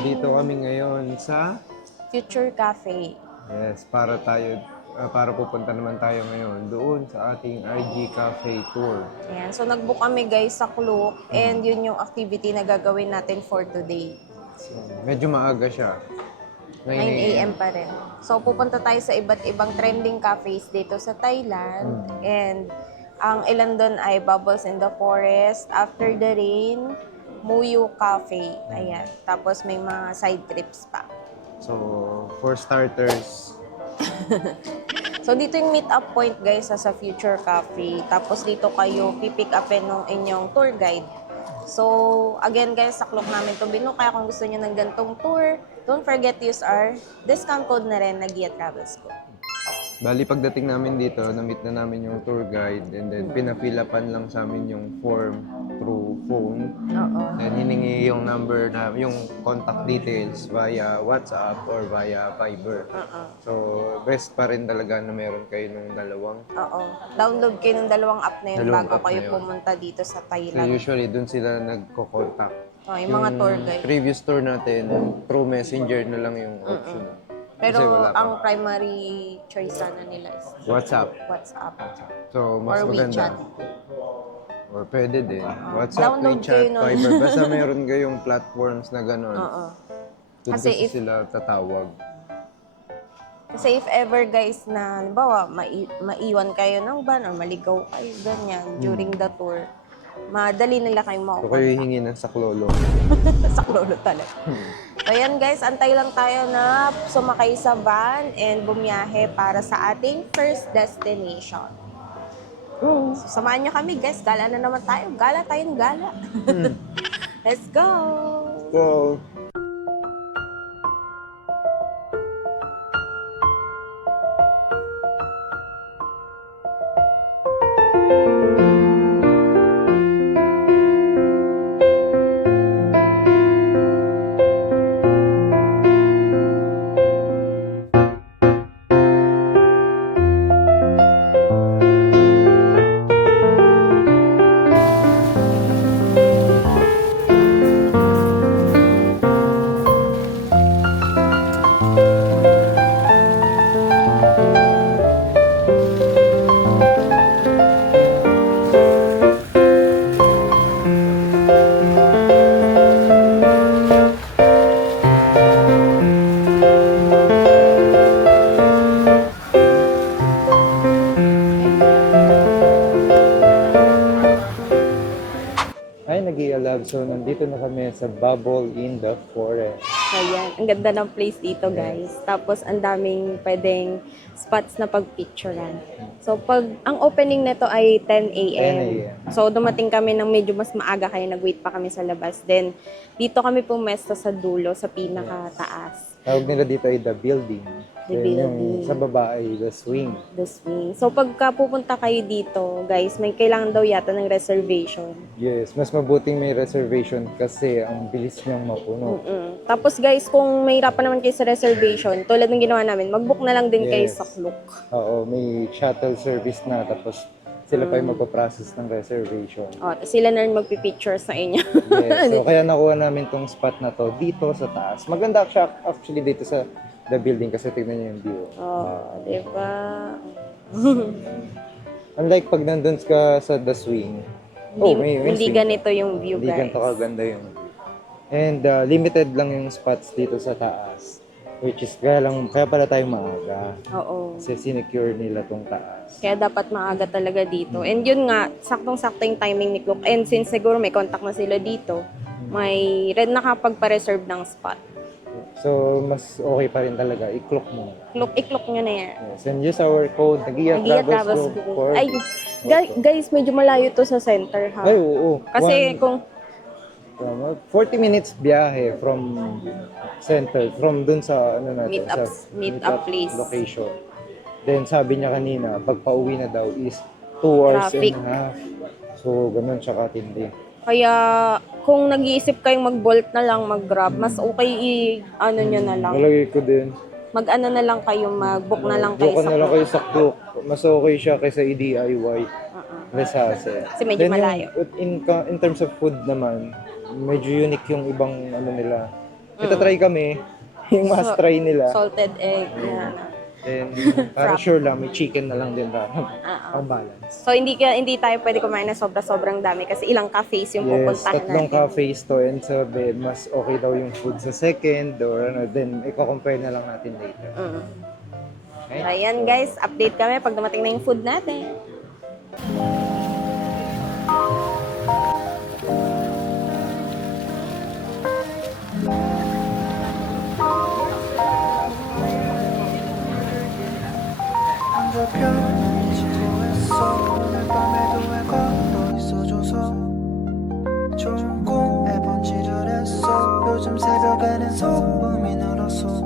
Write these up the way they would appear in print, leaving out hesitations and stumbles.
Dito kami ngayon sa... Future Cafe. Yes, para pupunta naman tayo ngayon doon sa ating RG Cafe Tour. Ayan. So, nag-book kami guys sa Klook and yun yung activity na gagawin natin for today. So, medyo maaga siya. 9 a.m. pa rin. So, pupunta tayo sa iba't ibang trending cafes dito sa Thailand. And ang ilan doon ay Bubbles in the Forest, After the Rain, Muyu Cafe. Ayan. Tapos may mga side trips pa. So, for starters, So, dito yung meet-up point guys sa Future Cafe. Tapos dito kayo pipick upin ng inyong tour guide. So, again guys, sa clock namin to binook. Kaya kung gusto niyo ng gantong tour, don't forget to use our discount code na rin na Gia Travels ko. bali pagdating namin dito, na-meet na namin yung tour guide and then pinafilapan lang sa amin yung form through phone. Oo. Then hiningi yung number na, yung contact details via WhatsApp or via Viber. Oo. So, best pa rin talaga na meron kayo nung dalawang. Oo. Download kayo ng dalawang app na yun Dalawang bago app kayo na yun. pumunta dito sa So, Thailand. usually, dun sila nagko-contact. Yung mga tour guide. Previous tour natin, through messenger na lang yung option. Kasi Pero wala pa. ang primary choice sana nila is WhatsApp. WhatsApp. So, mas Or maganda. WeChat. Or pwede din. WhatsApp, Download WeChat, kayo nun. Viber. Basta meron kayong platforms na gano'n. Oo. Doon Kasi kasi sila tatawag. Kasi if ever guys na, halimbawa, maiwan kayo ng van or maligaw kayo, ganyan, during the tour, madali nila kayong So, kayo makukontak. hingi ng saklolo. Sa klolo talaga. So yan guys, antay lang tayo na sumakay sa van and bumiyahe para sa ating first destination. So samahan nyo kami guys, gala na naman tayo. Gala tayong gala. Let's go! So, ay, nag-i-alab. So, nandito na kami sa Bubble in the Forest. Ayan, ang ganda ng place dito guys. Tapos ang daming pwedeng spots na pagpicturean. So pag ang opening nito ay 10 a.m. 10 a.m. So dumating kami ng medyo mas maaga kaya nag-wait pa kami sa labas. Then dito kami pumesto sa dulo, sa pinakataas. Tawag nila dito ay The Building. The Then Building. yung sa baba ay The Swing. The swing. So pagka pupunta kayo dito, guys, may kailangan daw yata ng reservation. Yes, mas mabuting may reservation kasi ang bilis niyang mapuno. Tapos guys, kung may hirapan naman kayo sa reservation, tulad ng ginawa namin, mag-book na lang din kayo Yes. sa Klook. Oo, may shuttle service na tapos sila pa yung magpa-process ng reservation. O, tapos sila na rin magpipicture sa inyo. Yes, so kaya nakuha namin tong spot na to dito sa taas. Maganda siya actually dito sa The Building kasi tignan niyo yung view. Oh, di ba? Unlike pag nandun ka sa The Swing, may Hindi swing. ganito yung view, Hindi guys. ganito kaganda yung view. And limited lang yung spots dito sa taas. Which is kaya pala tayo maaga. Oo. Kasi sinecure nila tong taas. Kaya dapat maaga talaga dito. And yun nga, saktong-sakto yung timing ni Klook. And since siguro may contact na sila dito, may red nakapagpa-reserve ng spot. So, mas okay pa rin talaga. I-clock mo. I-Klook nyo na yan. Yes. And use our code, Nagia Nagia Travels Travels Group. Group. Ay, guys, medyo malayo to sa center, ha? Ay, oo. Kasi kung 40 minutes biyahe from center, from dun sa ano natin, Meet-up place. location. Then sabi niya kanina, pag pauwi na daw is 2 hours Traffic. and a half. So, ganun siya katindi. Kaya kung nag-iisip kayong mag-Bolt na lang, mag-Grab, mas okay ano nyo na lang. Nalagay ko din. Mag-ano na lang kayo, mag-book na lang kayo Bukan sa na lang Klook. kayo sa Klook. Mas okay siya kaysa i-DIY. Less hassle. Kasi medyo Then malayo. in terms of food naman, medyo unique yung ibang ano nila. Ito try kami, yung must try nila. Salted egg. Yan. And para sure lang, may chicken na lang din tayo. Ang balance. So, hindi tayo pwede kumain na sobra-sobrang dami kasi ilang cafes yung Yes, pupuntahan tatlong natin. cafes to and sabi, mas okay daw yung food sa second or ano, then i-compare na lang natin later. Okay? Ayan guys, update kami pag dumating na yung food natin. 반대편 지루했어 오늘 밤에도 왜 걸어 있어줘서 좋은 꿈에 번지르랬어 요즘 새벽에는 소음이 늘었어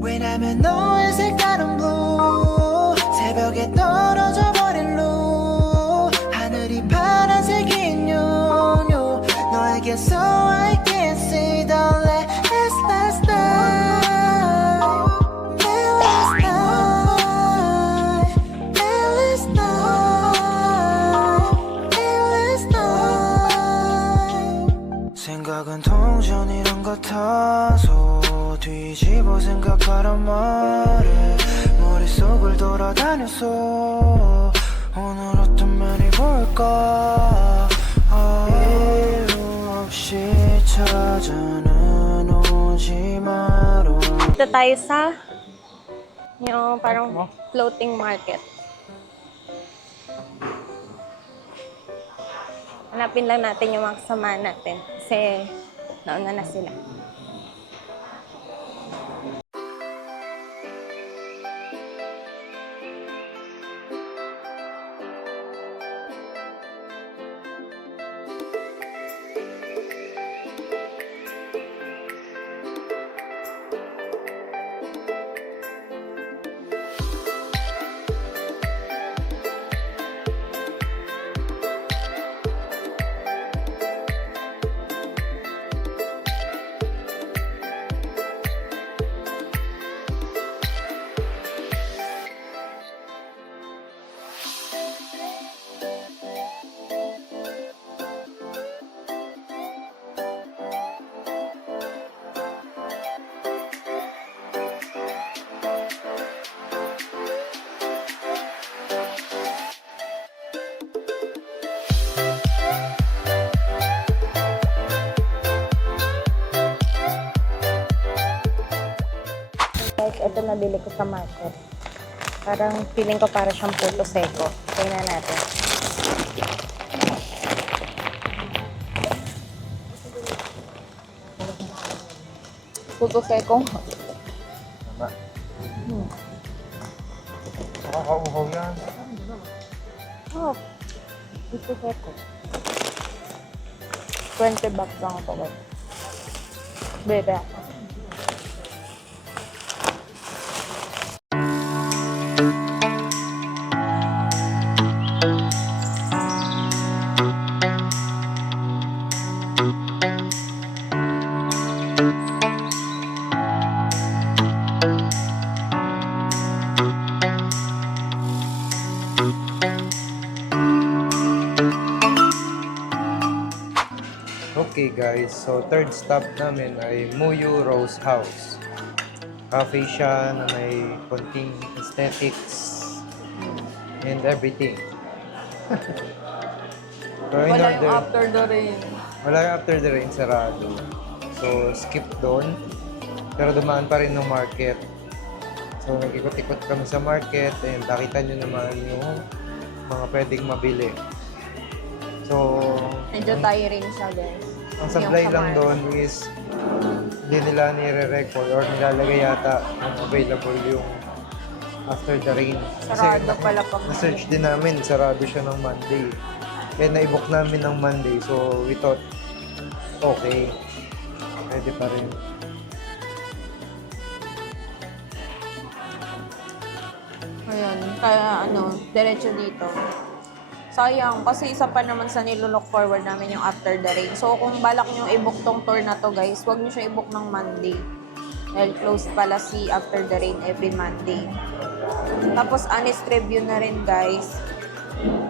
왜냐면 너의 색깔은 blue 새벽에 떨어져 버린 루 하늘이 파란색인 요요 너에게서 I can see the last night 생각은 통전이란 같아서 뒤집어 생각하란 말에 머릿속을 돌아다녔어 오늘 어떤 면이 볼까 이유 없이 찾아는 오지 마로 Dito tayo sa yung parang floating market. Hanapin lang natin yung mga kasama natin kasi nauna na sila. Guys, ito nabili ko sa market. Parang feeling ko para siyang puto seco. Tingnan natin. Puto seco. Tama. Nakakauhaw yan. Oh, puto seco. 20 bucks lang ito, guys. Bebe ako. Okay guys, so third stop namin ay Muyu Rose House. Cafe siya na may konting aesthetics and everything. So, in Wala yung order- after the rain. Wala yung after the rain, sarado. So, skip doon. Pero dumaan pa rin ng market. So, nag-ikot-ikot kami sa market and nakita nyo naman yung mga pwedeng mabili. So, Medyo tiring siya, guys. ang sablay Yung lang sa doon is hindi nila nire-record or nilalagay yata kung available yung after the rain. Sarado pala pag na-search din namin, sarado siya ng Monday. Kaya na-book namin ng Monday, so we thought, okay, pwede pa rin. Ayun, kaya diretso dito. Sayang, kasi isa pa naman sa nilook forward namin yung after the rain. So, kung balak nyo i-book tong tour na to, guys, huwag nyo siya i-book ng Monday. Dahil closed pala si after the rain every Monday. Tapos, honest review na rin, guys.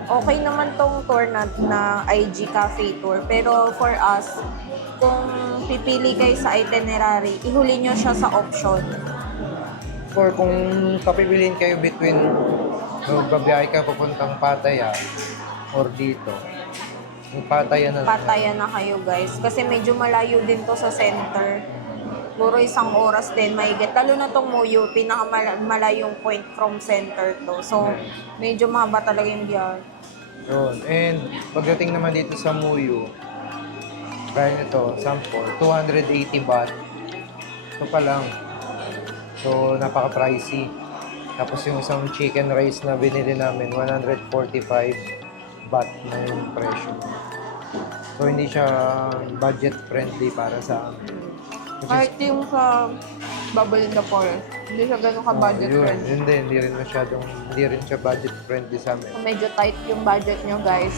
okay naman tong tour na IG Cafe Tour. Pero for us, kung pipili kayo sa itinerary, ihuli nyo siya sa option. Or kung kapipiliin kayo between magbabiyahe ka papuntang Pattaya or dito, yung Pattaya na lang. Pattaya na kayo guys. Kasi medyo malayo din to sa center. Puro 1 oras din mahigit. Lalo na tong Muyu, pinakamalayong point from center to. So, medyo mahaba talaga yung biyahe. Yun. And pagdating naman dito sa Muyu, kaya nito, sample, 280 baht. Ito pa lang. So, napaka-pricey. Tapos yung isang chicken rice na binili namin, 145 baht na yung presyo. So, hindi siya budget friendly para sa amin. Kahit yung sa Bubble in the Forest, hindi siya ganun ka-budget yun. friendly. Hindi rin siya budget friendly sa amin. Kung medyo tight yung budget nyo guys,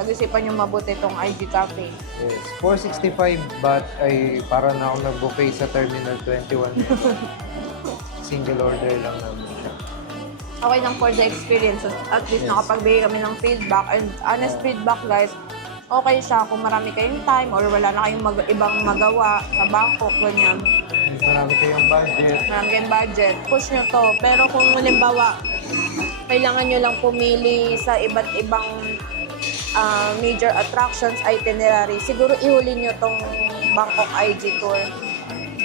pag-isipan nyo mabuti itong IG Cafe. Yes. 465 baht ay para na akong nag-buffet sa Terminal 21. Single order lang namin siya. Okay lang for the experience. At least Yes. nakapagbigay kami ng feedback. And honest feedback guys, okay siya kung marami kayong time or wala na kayong ibang magawa sa Bangkok, ganyan. Marami kayong budget. Marami kayong budget, push nyo to. Pero kung halimbawa, kailangan nyo lang pumili sa iba't ibang major attractions itinerary, siguro ihuli nyo tong Bangkok IG Tour.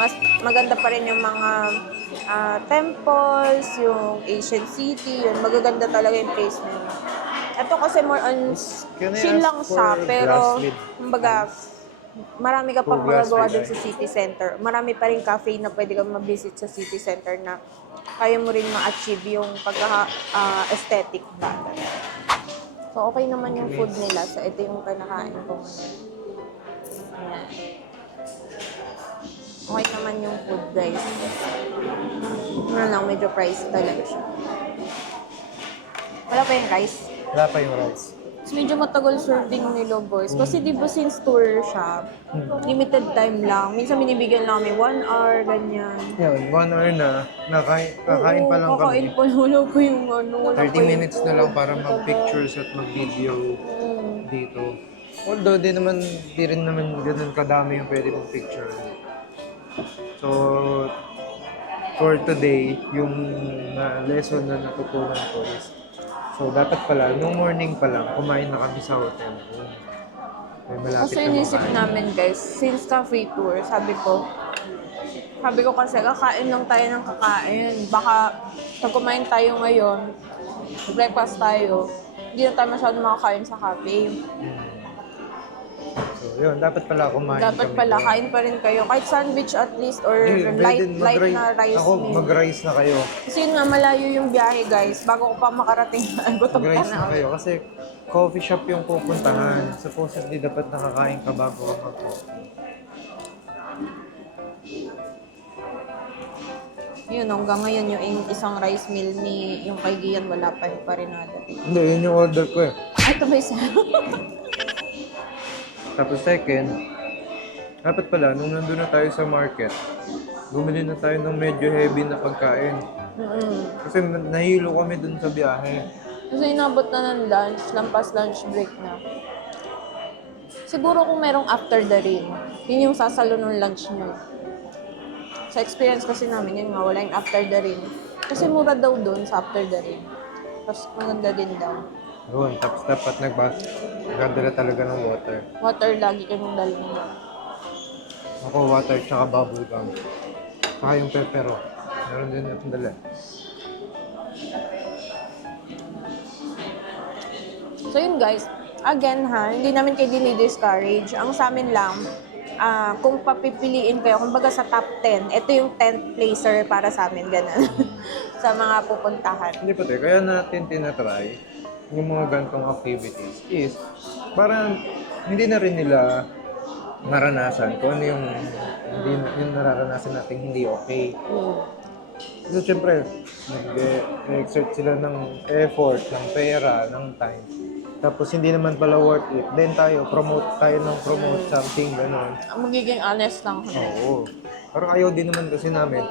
Mas maganda pa rin yung mga temples, yung Asian City, yun. Magaganda talaga yung placement. Ito kasi more on Can I chill ask lang siya, for pero glass lid? kumbaga, marami ka pang For glass magagawa lid, dun sa city center. Marami pa rin cafe na pwede kang ma-visit sa city center na kaya mo rin ma-achieve yung pagka-aesthetic ba. So, okay naman yung food nila. So, ito yung kinakain ko ngayon. Ayan. Okay naman yung food, guys. Ano lang, medyo pricey talaga siya. Wala pa yung rice. Wala pa yung rice. So, medyo matagal serving nila, boys. Kasi di ba since tour siya, limited time lang. Minsan binibigyan lang kami 1 hour, ganyan. Yun, 1 hour na. Kakain pa lang kami. Kakain pa lang. Wala pa yung ano. Wala 30 pa yung minutes na lang para mag-pictures at mag-video dito. Although, di rin naman ganun kadami yung pwede mong picture. So, for today, yung lesson na natutunan ko is, so dapat pala, nung morning pa lang, kumain na kami sa hotel. May malapit Kasi na inisip makain. namin, guys, since cafe tour, sabi ko kasi kakain lang tayo ng kakain. Baka pag kumain tayo ngayon, breakfast tayo, hindi na tayo masyadong makakain sa cafe. So, yun, dapat pala kumain Dapat kami. pala, kain pa rin kayo. Kahit sandwich at least or light na rice Ako, meal. mag-rice na kayo. Kasi yun nga, malayo yung biyahe, guys. Bago ko pa makarating, gutom ka Mag-rice na na. kayo kasi coffee shop yung pupuntahan. Supposedly dapat nakakain ka bago ka mag-coffee. Yun, hanggang ngayon yung isang rice meal ni yung kay Gian, wala pa rin nadating. Hindi, yun yung order ko eh. Ito ba isa? Tapos second, dapat pala, nung nandun na tayo sa market, bumili na tayo ng medyo heavy na pagkain. Kasi nahilo kami dun sa biyahe. Kasi inabot na ng lunch, lampas lunch break na. Siguro kung merong after the rain, yun yung sasalo ng lunch nyo. Sa experience kasi namin, yun nga, wala yung after the rain. Kasi mura daw dun sa after the rain. Tapos maganda din daw. Yun, tapos dapat nagdala talaga ng water. Water lagi kaming dala nila. Ako, water tsaka bubble gum. Tsaka yung pepero. Meron din yung dala. So yun guys, again ha, hindi namin kayo dinidiscourage. Ang sa amin lang, kung papipiliin kayo, kumbaga sa top 10, ito yung 10th placer para sa amin, ganun. Sa mga pupuntahan. Hindi pa tayo, kaya natin tinatry yung mga gantong activities is parang hindi na rin nila naranasan kung ano yung nararanasan natin hindi okay. So, syempre, nag-exert sila ng effort, ng pera, ng time. Tapos, hindi naman pala worth it. Then promote something, gano'n. Magiging honest lang kami. Oo. Parang ayaw din naman kasi namin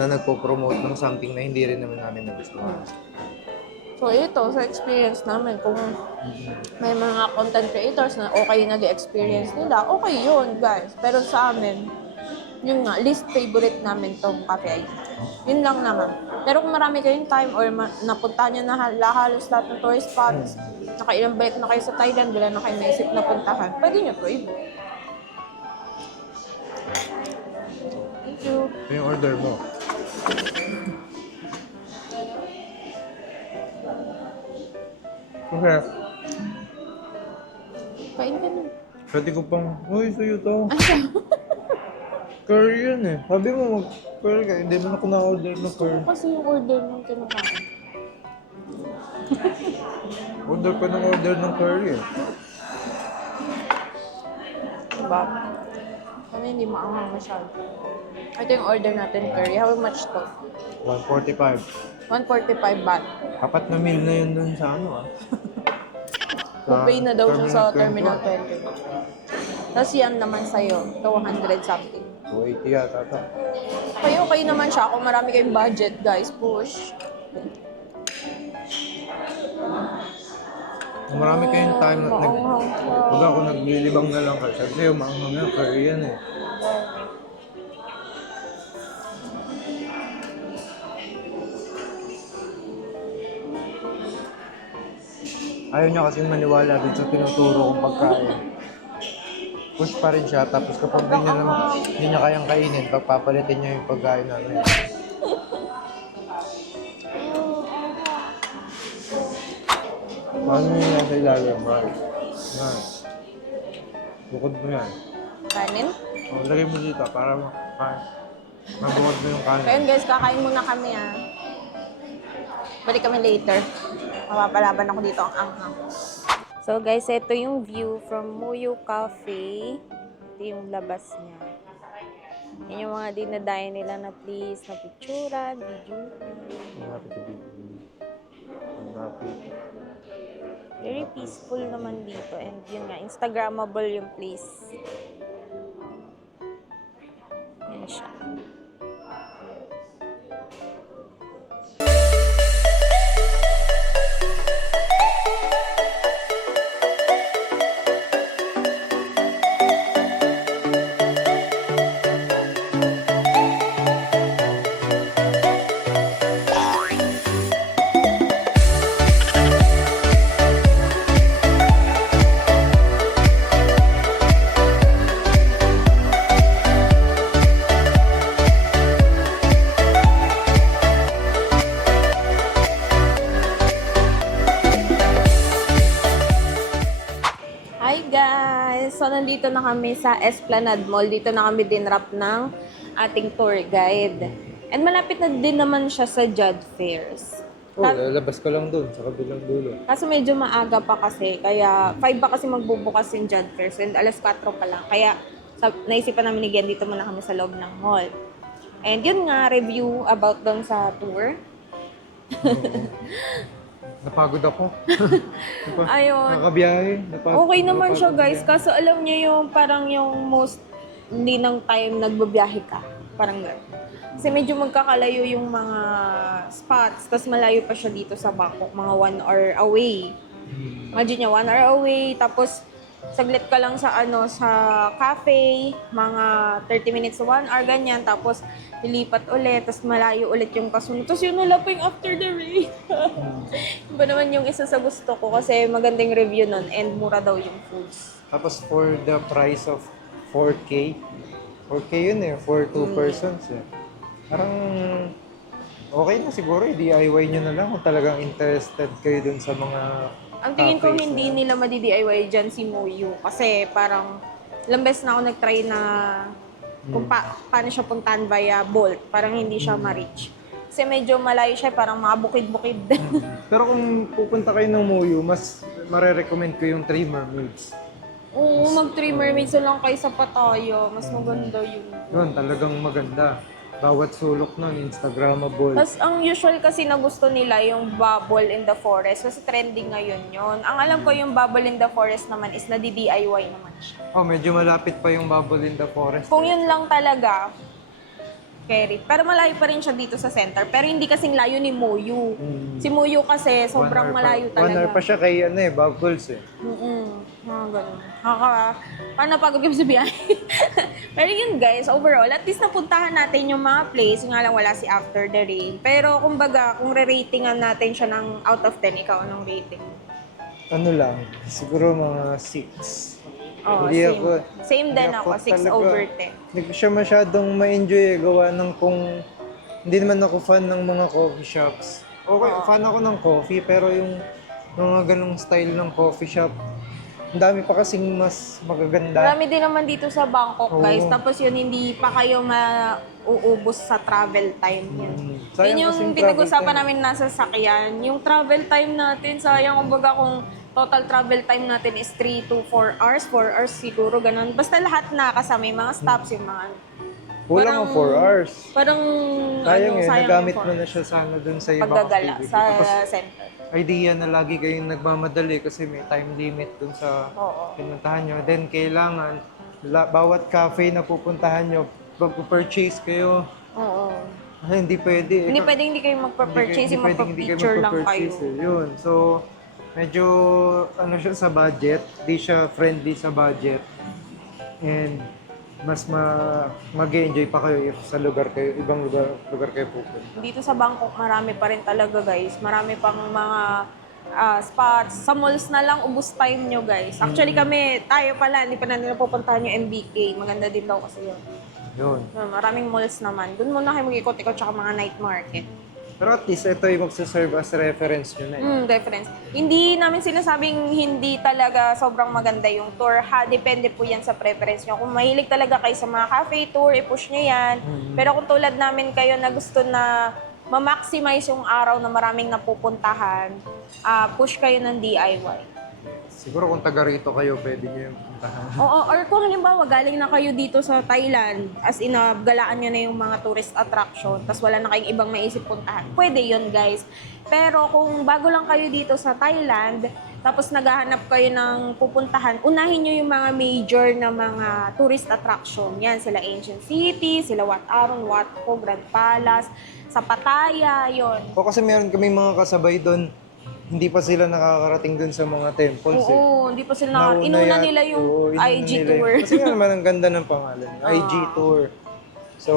na nagpo-promote ng something na hindi rin naman namin nagustuhan. So ito, sa experience namin, kung may mga content creators na okay na the-experience nila, okay yun, guys. Pero sa amin, yun nga, least favorite namin tong Cafe ID. Yun lang naman. Pero kung marami kayong time or napuntahan nyo na halos lahat ng tourist spots, nakailang balik na kayo sa Thailand, wala na kayo naisip na puntahan, pwede nyo to Thank you. Ito yung order mo. Okay. Kain ka na. Pwede ko pang, uy, sa'yo to. Curry yun eh. Sabi mo mag-curry ka, hindi mo na ako na-order ng curry. Kasi yung order nung kinakain. Order pa ng order ng curry eh. Diba? Kami hindi maanghang masyado. Ito yung order natin curry. How much to? 145. 145 baht. Apat na meal na yun dun sa ano ah. Buffet na daw siya sa Terminal Terminal 20. Tapos yan naman sa'yo, 200 something. 280 yata ito. Kaya okay naman siya kung marami kayong budget, guys. Push. Kung marami kayong time at Maanghang siya. Pag ako naglilibang na lang kasi sabi sa'yo, maanghang yan, curry yan eh. Ayaw niya kasing maniwala din sa tinuturo kong pagkain. Push pa rin siya, tapos kapag hindi niya kayang kainin, pagpapalitin niya yung pagkain namin. Paano niya nasa ilalim, right? Yan. Bukod mo yan. Kanin? O, lagay mo dito para mabukod mo yung kanin. Ayun guys, kakain muna kami Balik kami later. Mapapalaban ako dito ang anghang. So guys, ito yung view from Muyu Cafe. Ito yung labas niya. Yan yung mga dinadayan nila na please, na picturean, video. Malapit na dito. Malapit. Very peaceful naman dito. And yun nga, Instagrammable yung place. Yan siya. Hi guys! So, nandito na kami sa Esplanade Mall. Dito na kami dinrap ng ating tour guide. And malapit na din naman siya sa Job Fairs. Oh, lalabas ko lang dun, sa kabilang dulo. Kaso medyo maaga pa kasi. Kaya 5 pa kasi magbubukas yung Job Fairs. And alas 4 pa lang. Kaya naisipan namin again, dito muna kami sa loob ng mall. And yun nga, review about doon sa tour. Napagod ako. Ayun. Nakabiyahe. Okay naman siya guys, kaso alam niyo yung parang yung most hindi ng time nagbabiyahe ka. Parang gano'n. Kasi medyo magkakalayo yung mga spots, tapos malayo pa siya dito sa Bangkok, mga 1 hour away. Imagine niya, 1 hour away, tapos saglit ka lang sa sa cafe, mga 30 minutes to 1 hour, ganyan, tapos lilipat ulit, tapos malayo ulit yung kasunod. Tapos yun wala pa yung after the rain. Iba naman yung isa sa gusto ko kasi magandang review nun and mura daw yung foods. Tapos for the price of 4K, 4K yun eh, for 2 persons eh. Parang okay na siguro, i-DIY nyo na lang kung talagang interested kayo dun sa mga Ang tingin ko cafes hindi na- nila madi-DIY dyan si Muyu kasi parang ilang beses na ako nag-try na kung paano siya puntahan via Bolt. Parang hindi siya ma-reach. Kasi medyo malayo siya, parang mga bukid-bukid. Pero kung pupunta kayo ng Muyu, mas marerecommend ko yung 3 Mermaids. Oo, mag-3 mermaids na lang kayo sa Pattaya. Mas maganda yun. Yun, talagang maganda. Bawat sulok nun, Instagrammable. Tapos ang usual kasi na gusto nila yung Bubble in the Forest kasi trending ngayon yun. Ang alam ko yung Bubble in the Forest naman is nadi-DIY naman siya. Oh, medyo malapit pa yung Bubble in the Forest. Kung yun lang talaga, Quezon. Pero malayo pa rin siya dito sa center. Pero hindi kasing layo ni Moyu. Si Moyu kasi sobrang 1 hour malayo pa, 1 hour talaga. pa siya kay Bubbles eh. Mga ganun. Parang napagod kami sa biyahe. Pero yun guys, overall, at least napuntahan natin yung mga place. Yung nga lang wala si After the Rain. Pero kumbaga, kung re-ratingan natin siya ng out of 10, ikaw anong rating? Ano lang, siguro mga 6. Oh, Hindi same. ako- Same din hindi ako, 6 talaga- over 10. Hindi ko siya masyadong ma-enjoy gawa ng kung hindi naman ako fan ng mga coffee shops. Okay, fan ako ng coffee pero yung mga ganong style ng coffee shop, ang dami pa kasing mas magaganda. Marami din naman dito sa Bangkok, Oo. guys. Tapos yun, hindi pa kayo mauubos sa travel time yan. Sayang Yun yung kasing pinag-usapan travel time. namin nasa sakyan. Yung travel time natin, sayang kumbaga kung total travel time natin is 3 to 4 hours, 4 hours siguro, ganun. Basta lahat na kasama yung mga stops, yung mga... Kulang ang 4 hours. Parang, Sayang nagamit yung mo na siya sana dun sa ibang paggagala activity. sa Tapos, center. idea na lagi kayong nagmamadali kasi may time limit dun sa Oo. pinuntahan nyo. Then, kailangan, bawat cafe na pupuntahan nyo, pag-purchase kayo. Oo. Ay, hindi pwede. Hindi pwedeng hindi kayo magpa-purchase, yung magpa-picture lang kayo. Yun. So, medyo, ano siya sa budget. Di siya friendly sa budget. And, mas mag-enjoy pa kayo if sa lugar kayo, ibang lugar kayo pupunta. Dito sa Bangkok, marami pa rin talaga guys. Marami pang mga spots. Sa malls na lang, ubus time nyo guys. Actually tayo pala, hindi pa na nila pupuntahan yung MBK. Maganda din daw kasi yun. Yun. Maraming malls naman. Doon muna kayo mag-ikot-ikot tsaka mga night market. Pero at least, ito yung magsaserve as reference nyo na eh. Reference. Hindi namin sinasabing hindi talaga sobrang maganda yung tour. Depende po yan sa preference nyo. Kung mahilig talaga kayo sa mga cafe tour, i-push nyo yan. Pero kung tulad namin kayo na gusto na ma-maximize yung araw na maraming napupuntahan, push kayo ng DIY. Siguro kung taga rito kayo, pwede nyo yung puntahan. Oo, or kung halimbawa galing na kayo dito sa Thailand, as in galaan nyo na yung mga tourist attraction, tapos wala na kayong ibang maisip puntahan, pwede yun guys. Pero kung bago lang kayo dito sa Thailand, tapos naghahanap kayo ng pupuntahan, unahin nyo yung mga major na mga tourist attraction. Yan, sila Ancient City, sila Wat Arun, Wat Po, Grand Palace, sa Pattaya, yon. O kasi meron kaming mga kasabay doon, hindi pa sila nakakarating doon sa mga temples eh. Oo, hindi pa sila Nauna inuna yat- nila yung oo, inuna IG nila tour. Kasi nga naman ang ganda ng pangalan, IG tour. So,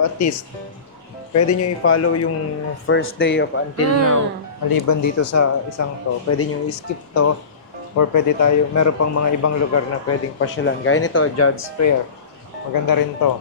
at least, pwede nyo i-follow yung first day of until now. Maliban dito sa isang to, pwede nyo i-skip to. Or pwede meron pang mga ibang lugar na pwedeng pasyalan. Gaya nito, Judge Fair. Maganda rin to.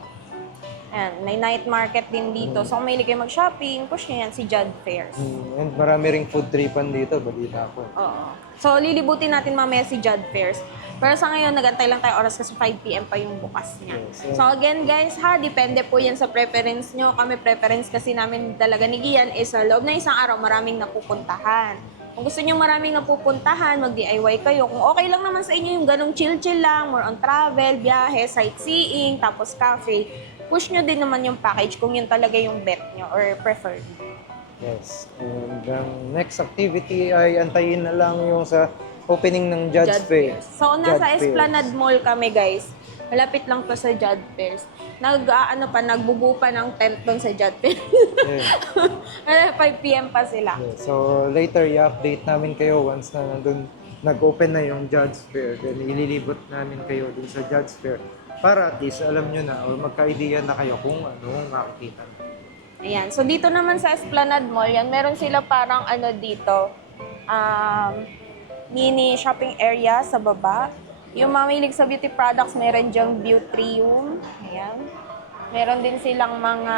Ayan, may night market din dito. So kung mahilig kayo mag-shopping, push nyo yan si Judd Fairs. And marami ring food tripan dito, balita ko. Oo. So lilibutin natin mamaya si Judd Fairs. Pero sa ngayon, nagantay lang tayo oras kasi 5 p.m. pa yung bukas niya. Yes, So again guys depende po yan sa preference nyo. Kami preference kasi namin talaga ni Gian is sa loob na isang araw maraming napupuntahan. Kung gusto nyo maraming napupuntahan, mag-DIY kayo. Kung okay lang naman sa inyo yung ganong chill-chill lang, more on travel, biyahe, sightseeing, tapos cafe, push nyo din naman yung package kung yun talaga yung bet nyo or preferred. Yes. And ang next activity ay antayin na lang yung sa opening ng Judge Fair. So, nasa Judge Esplanade Mall kami, guys. Malapit lang to sa Judd Fairs. Nagbubu pa ng tent doon sa Judd Fairs. Yeah. 5 p.m. pa sila. Yeah. So later i-update namin kayo once na nandun nag-open na yung Judge Fair. Then ililibot namin kayo dun sa Judge Fair para at least alam nyo na or magka-idea na kayo kung ano makikita. Ayan. So, dito naman sa Esplanade Mall, yan, meron sila parang dito, mini shopping area sa baba. Yung mamilig sa beauty products, meron dyang Beautrium. Ayan. Meron din silang mga,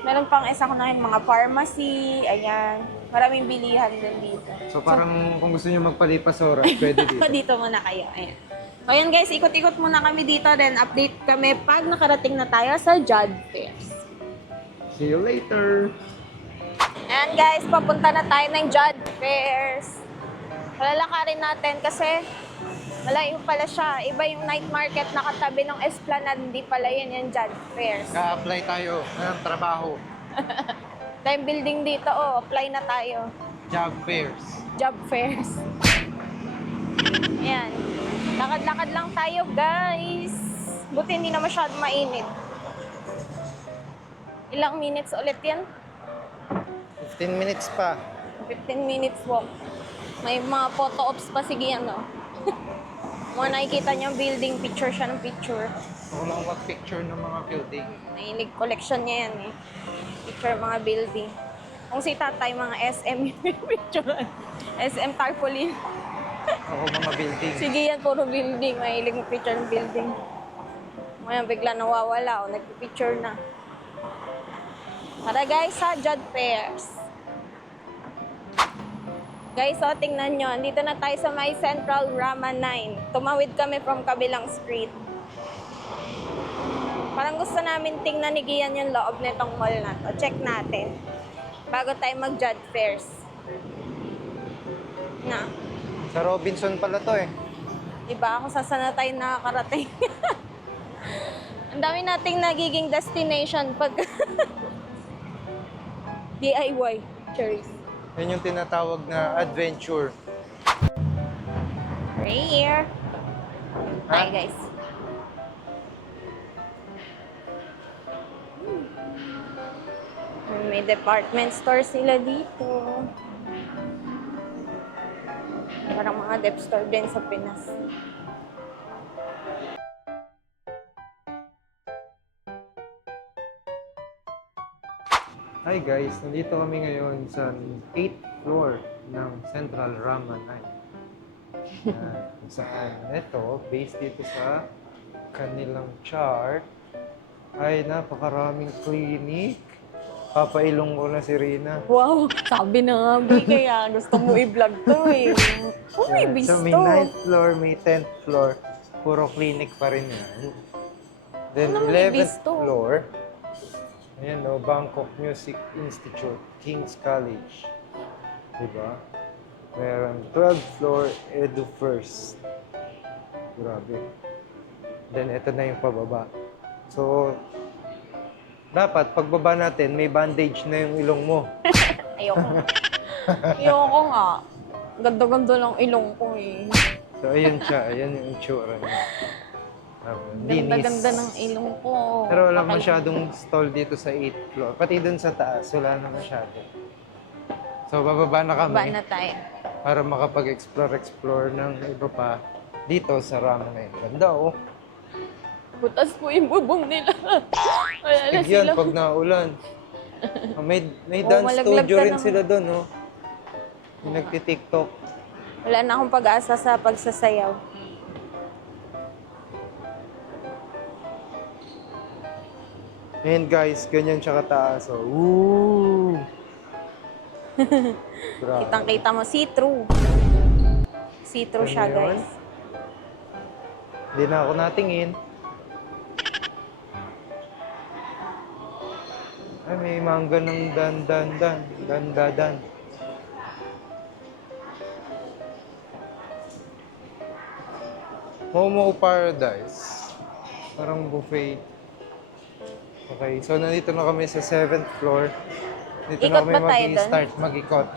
meron pang isa kunahin, mga pharmacy. Ayan. Maraming bilihan din dito. So parang kung gusto nyo magpalipas oras, pwede dito. Dito muna kayo. Ayan. So, ayan guys, ikot-ikot muna kami dito. Then, update kami pag nakarating na tayo sa Judd Fairs. See you later! Ayan guys, papunta na tayo ng Judd Fairs. Lalakarin natin kasi malayo pala siya. Iba yung night market na katabi ng Esplanade, hindi pala yun yung Judd Fairs. Ka-apply tayo ng trabaho. Time building dito, apply na tayo. Job fairs. Job Fairs. Ayan. Lakad-lakad lang tayo guys. Buti hindi na masyado mainit. Ilang minutes ulit yan? 15 minutes pa. 15 minutes walk. May mga photo ops pa sige yan, no? Mga nakikita niyo yung building, picture siya ng picture. Ako lang mag-picture ng mga building. Mahilig collection niya yan eh. Picture mga building. Kung si tatay, mga SM yung picture. SM tarpaulin. Ako mga building. Sige yan, puro building. Mahilig mo picture ng building. Ngayon bigla nawawala o nagpipicture na. Tara guys, sa Judd Fairs. Guys, so tingnan nyo. Dito na tayo sa may Central Rama 9. Tumawid kami from kabilang street. Parang gusto namin tingnan ni Gian yung loob nitong mall na to. Check natin. Bago tayo mag-Judd Fairs. Na. Sa Robinson pala to eh. Diba? Kung saan na tayo nakakarating. Ang dami nating nagiging destination pag DIY. Cherries. Yan yung tinatawag na adventure. Right here. Hi guys. May department store sila dito. Parang mga dep store din sa Pinas. Hi guys, nandito kami ngayon sa 8th floor ng Central Rama 9. Kung saan ito, based dito sa kanilang chart, ay napakaraming clinic. Papailong ko na si Rina. Wow! Sabi na nga, Bi, kaya gusto mo i-vlog to eh. Oh, may bis So may to. 9th floor, may 10th floor. Puro clinic pa rin yan. Then Ano may 11th bis to? floor, ayan o, Bangkok Music Institute, King's College. Diba? Meron 12th floor, Edu First. Grabe. Then ito na yung pababa. So, dapat pagbaba natin, may bandage na yung ilong mo. Ayoko. Ayoko nga. Ganda-ganda ng ilong ko eh. So, ayun siya. Ayan yung itsura niya. Linis. Ganda-ganda ng ilong ko. Pero wala Pakal- masyadong stall dito sa 8th floor. Pati dun sa taas, wala na masyado. So, bababa na kami Ba na tayo? para makapag-explore ng iba pa dito sa Rama na yun. Ganda, oh. Butas po yung bubong nila. Wala na Tigyan sila. pag naulan. May Oo, dance malaglag studio ka rin naman. sila doon, oh. Yung nagti-tiktok. Wala na akong pag-asa sa pagsasayaw. Ayan guys, ganyan siya kataas. Oh. Woo! Grabe. Kitang-kita mo, see-through. See-through siya, Ano yun? guys. Hindi na ako natingin. Ay, may mangga ng dan-dan-dan. Dan-da-dan. Momo Paradise. Parang buffet. Okay, so nandito na kami sa 7th floor. Dito na Ikot kami ba tayo dun? mag-start mag-ikot.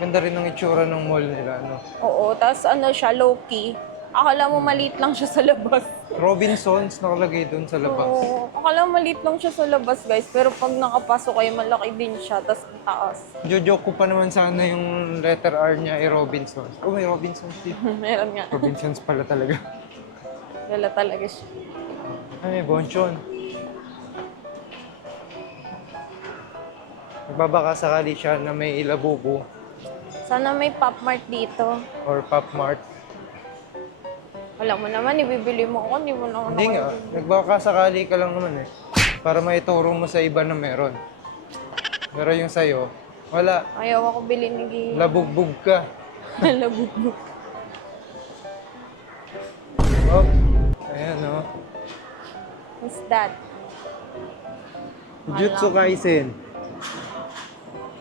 Ganda rin ang itsura ng mall nila, ano? Oo, tapos ano siya, low-key. Akala mo maliit lang siya sa labas. Robinsons nakalagay dun sa labas. Oo, akala mo maliit lang siya sa labas, guys. Pero pag nakapasok kayo, malaki din siya. Tapos ang taas. Jojoke ko pa naman sana yung letter R niya ay Robinsons. Oh, may Robinsons dito. Meron nga. Robinsons pala talaga. Wala talaga siya. Ay, may bonchon. Nagbabaka sakali siya na may ilabubo Sana may Pop Mart dito. or Pop Mart. Wala mo naman, ibibili mo ako, hindi mo na ako Hindi nga, nagbabaka sakali ka lang naman eh. Para maituro mo sa iba na meron. Pero yung sa'yo, wala. Ayaw ako bilhin ni Gia. Labugbog ka. Labugbog. Oh, ayan oh. What's that? Jutsu Kaisen.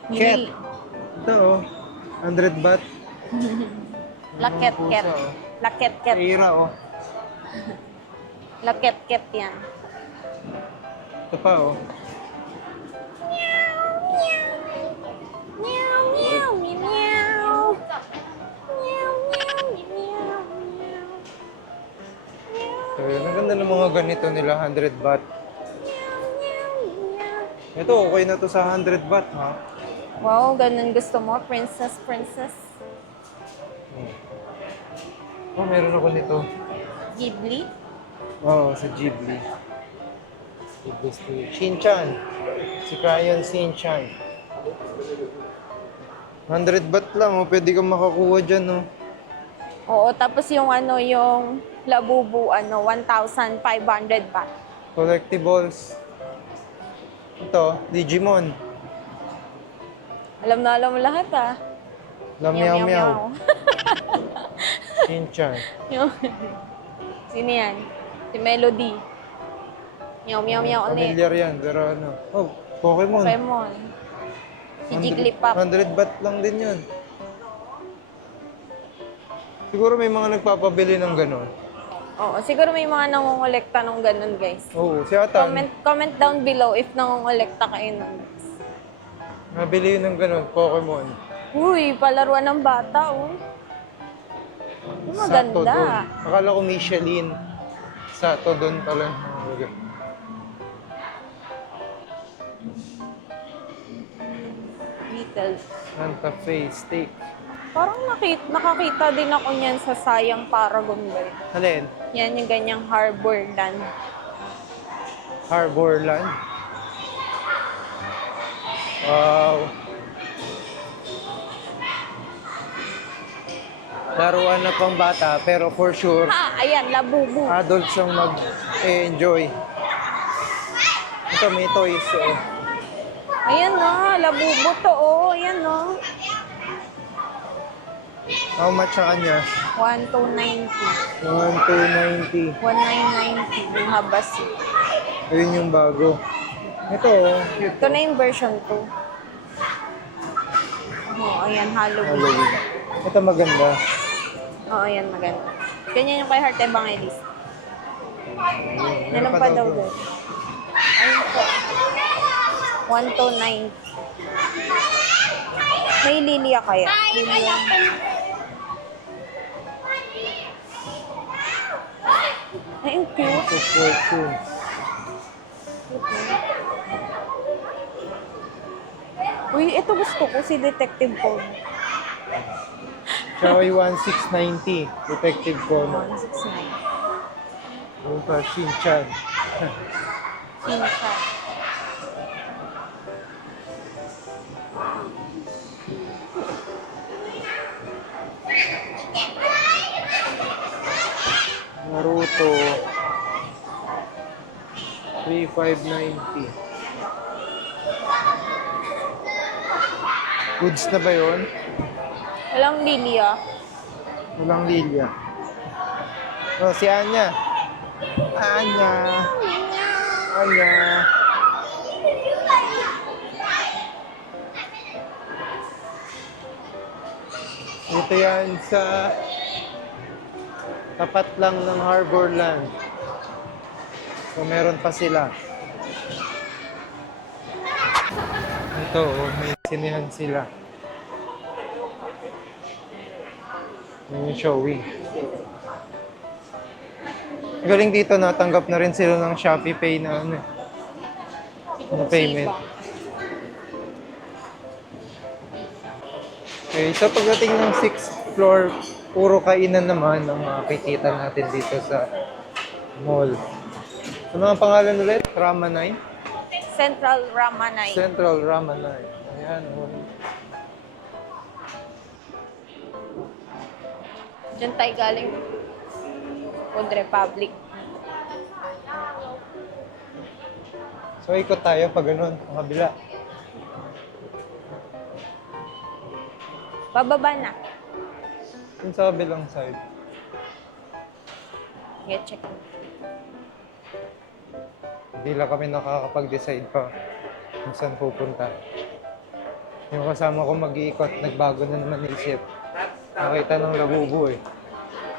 Cat. Li- Ito oh. 100 baht. Laket-ket. Pusa, oh. Laket-ket. Ira oh. Laket-ket yan. Ito pa oh. Meow, meow, meow, meow. Meow, meow, meow, meow. Meow, So, yun. Ang ganda ng mga ganito nila, 100 baht. Ito, okay na to sa 100 baht, ha? Wow, ganun gusto mo? Princess, princess. Oh, meron ako nito. Ghibli? Oo, sa Ghibli. Ghibli Studio. Shin-chan. Si Crayon Shin-chan. 100 baht lang, oh. Pwede kang makakuha dyan, oh. Oo, tapos yung ano, yung Labubu, 1,500 baht. Collectibles. Ito, Digimon. Alam na alam mo lahat, ah. Meow Meow. Shin-chan. Yung- Sino yan? Si Melody. Meow, meow, meow ulit. Familiar yan, pero ano. Oh, Pokemon. Pokemon. Si Jigglypuff. 100 baht lang din yun. Siguro may mga nagpapabili ng gano'n. Oo, siguro may mga nangongolekta ng ganun, guys. Oo, si Atan. Comment down below if nangongolekta kayo nun. Nabili yun ng gano'n, Pokemon. Uy, palaruan ng bata, oh. Sato Maganda. doon. Akala ko Michelin. Sato doon pala. Beatles. Santa Fe Steak. Parang nakakita din ako niyan sa Sayang Paragon ba yun? Alin? Yan yung ganyang harbor land. Harborland. Wow. Laruan na pang bata, pero for sure, Ayan, Labubu. adults ang mag-enjoy. Ito, may toys. Oh. Ayan na, Labubu to, oh. Ayan, no. How much ang kanya? 1,290. 1,290. 1,990. Yung habas. Ayun yung bago. Ito, oh. Cute. Ito na yung version 2. Oh, ayan, Halloween. Halloween. Ito maganda. Oh, ayan, maganda. Ganyan yung kay Heart Evangelist. Ayun. Nalang pa daw doon. Ayun po. 1,290. May lilia kaya? Lilia. Ay, ang cute. Ito, fortune. Uy, ito gusto ko, si Detective Conan. Tsaka yung 1,690. Detective Conan. 169. Yung pa, Shin-chan. Sino siya? Naruto. 3,590. Goods na ba yun? Walang lilia. Walang Lilia. Oh, si Anya. Anya. Anya. Ito yan sa tapat lang ng Harborland. So, meron pa sila. Ito, oh, may sinihan sila. Yung showing. Galing dito, natanggap na rin sila ng Shopee Pay na ano, na payment. Okay, so pagdating ng 6th floor, puro kainan naman ang makikita natin dito sa mall. Ano ang pangalan ulit? Ramanai? Central Ramanai. Central Ramanai. Ayan, oh. Diyan tayo galing. Food Republic. So ikot tayo pag ganun, ang kabila. Bababa na. Yung sa kabilang side. Get check. Hindi lang kami nakakapag-decide pa kung saan pupunta. Yung kasama ko mag-iikot, nagbago na naman isip. Nakita ng Labubu eh.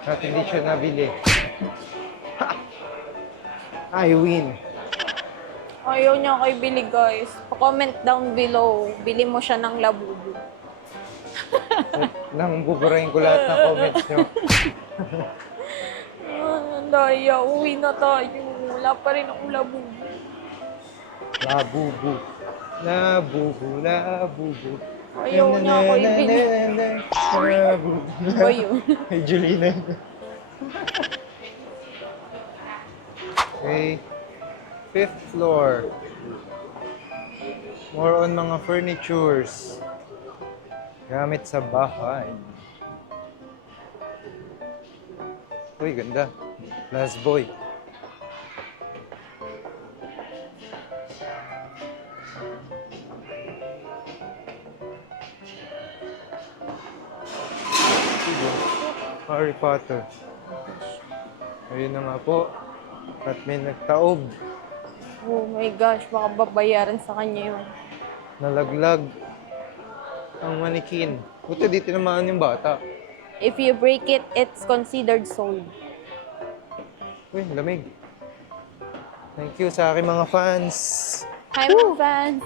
At hindi siya nabili. I win. Ayaw niya kay Billy, guys. Pa-comment down below. Bili mo siya ng Labubu. Nang buburahin ko lahat ng comments nyo. Daya, uwi na tayo. Wala pa rin akong labubu. Labubu. Labubu, labubu. Ayaw niya ako ibili. Labubu. Ano ba yun? Ay, Julina. Okay. 5th floor. More on mga furnitures. Gamit sa bahay. Uy, ganda. Last boy. Harry Potter. Ayun na nga po. At may nagtaob. Oh my gosh, baka babayaran sa kanya yun. Nalaglag. Ang manikin. Buti di tinamaan yung bata. If you break it, it's considered sold. Uy, lamig. Thank you sa aking mga fans. Hi, mga fans!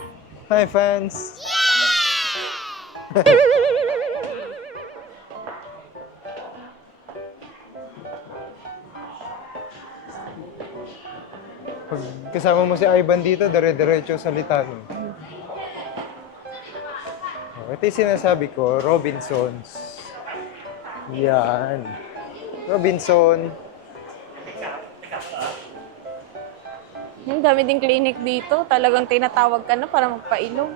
Hi, fans. Pag kasama mo si Ivan dito, dire-diretso salita no. Ito yung sinasabi ko, Robinsons. Yan. Robinson. Yung dami ding clinic dito. Talagang tinatawag ka na para magpainom.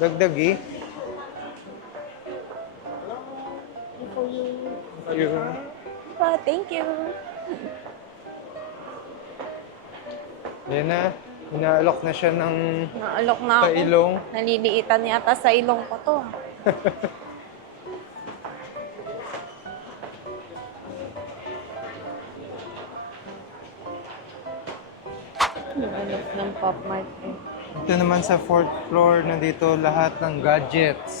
Dagdag eh. Ayun. Thank you. Yan na. Inaalok na siya ng Naalok na ako. pailong. Naliliitan yata sa ilong ko to. Naalok ng Pop Mart eh. Ito naman sa 4th floor, nandito lahat ng gadgets.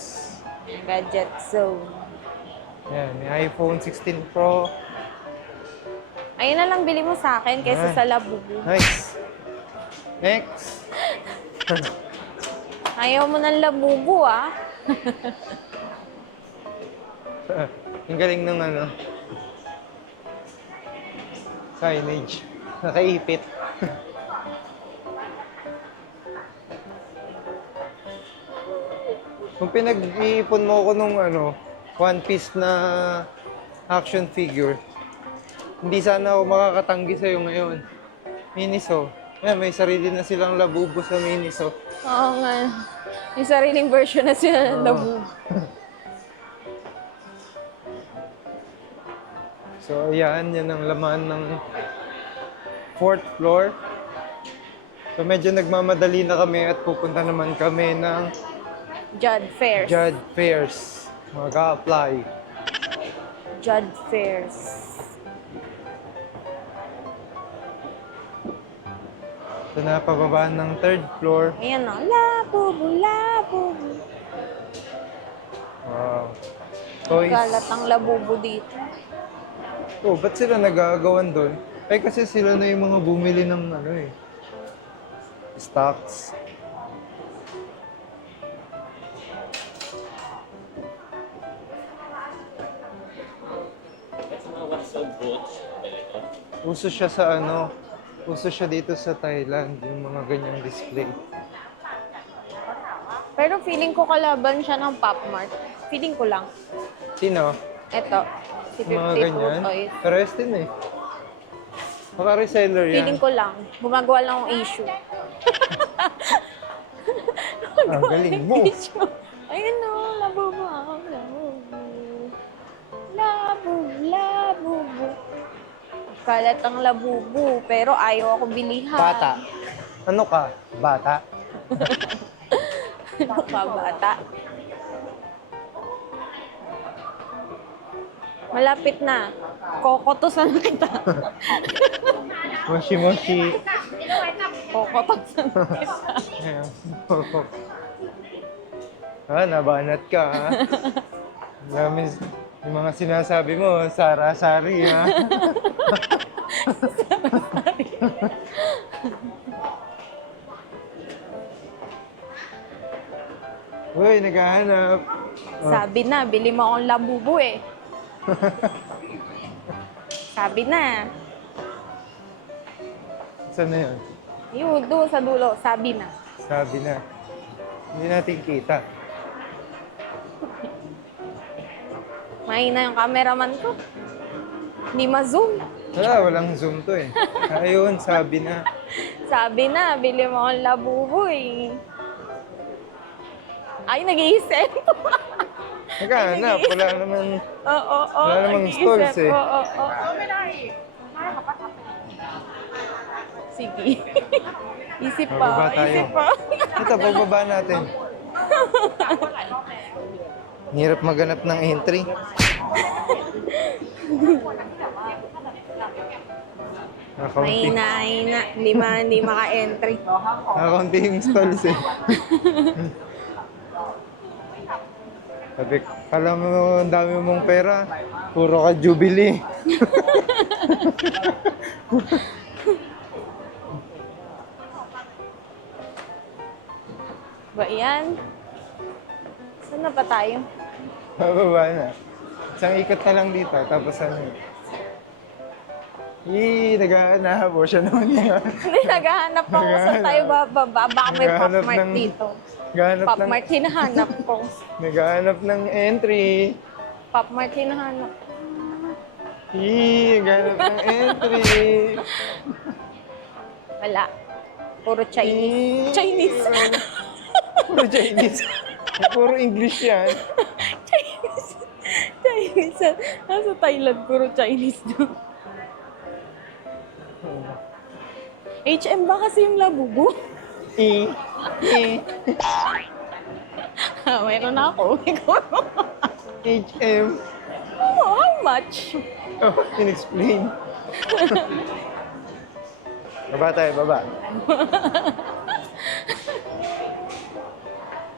Gadget zone. Yan, may iPhone 16 Pro. Ayun na lang bili mo sa akin kaysa Ay. sa Labubu. Nice. Next. Ayaw mo ng Labubu ah. Ang galing ng ano. Signage. Nakaipit. Kung pinag-iipon mo ako nung ano, One Piece na action figure, hindi sana ako makakatanggi sa'yo ngayon. Miniso. Ayan, may sarili na silang Labubu sa Miniso. Oo nga. Yung sariling version na sila ng Labubu. So, ayan, yan ang laman ng 4th floor. So, medyo nagmamadali na kami at pupunta naman kami ng Judd Fairs. Judd Fairs. Mag-a-apply. Judd Fairs. So, napababa ng 3rd floor. Ayan o. Labubu, Labubu. Wow. Toys. Kalat ang Labubu dito. Oh, ba't sila nagagawan doon? Eh, kasi sila na yung mga bumili ng ano eh. Stocks. Uso siya sa ano, uso siya dito sa Thailand, yung mga ganyang display. Pero feeling ko kalaban siya ng Pop Mart. Feeling ko lang. Sino? Eto. Si Mga 52 ganyan? Toys. Pares din eh. Baka reseller yan. Feeling ko lang. Gumagawa lang ng issue. Ang galing mo. Issue. Ayun o. Labubu. Labubu. Labubu. Labubu. Kalat ang Labubu. Pero ayaw ako bilihan. Bata. Ano ka? Bata? Ano ka, bata? Malapit na. Kokotosan na kita. Moshi-moshi. Kokotosan na kita. Ayan. Nabanat ka ha. Dami, yung mga sinasabi mo, sara-sari ha. Uy, naghahanap. Sabi na, bili mo akong Labubu eh. Sabi na. Saan na yun? Yun, doon sa dulo. Sabi na. Sabi na. Hindi natin kita. Mahina yung cameraman ko. Hindi ma-zoom. Walang zoom to eh. Ayun, sabi na. Sabi na, bili mo ang labuboy. Ay, nag-iisip. Naghahanap. Wala naman. Oo. Wala namang nag-iisip. stalls eh. Oo. Sige. Isip pa. Bababa tayo. Isip pa. Ito, pagbaba natin. Hirap maganap ng entry. Nakakunti. Mahina. Hindi maka-entry. Nakakunti yung stalls eh. Sabi, kala mo ang dami mong pera. Puro ka Jubilee. Ba yan? Saan na ba tayo? Bababa na. Isang ikot na lang dito. Tapos ano yun? Naghahanap. O siya naman yan. Hindi, naghahanap ako. Saan tayo bababa? Baka may Pop Naghahanap Mart ng- dito. Naghahanap Pop ng... Mart hinahanap ko. Naghahanap ng entry. Pop Mart hinahanap. Naghahanap ng entry. Wala. Puro Chinese. Chinese. Puro Chinese. Puro English yan. Chinese. Chinese. Nasa Thailand, puro Chinese doon. HM ba kasi yung labubo? Mayroon na ako. Ikaw. HM. Oh, how much? Oh, in-explain. Baba tayo, baba.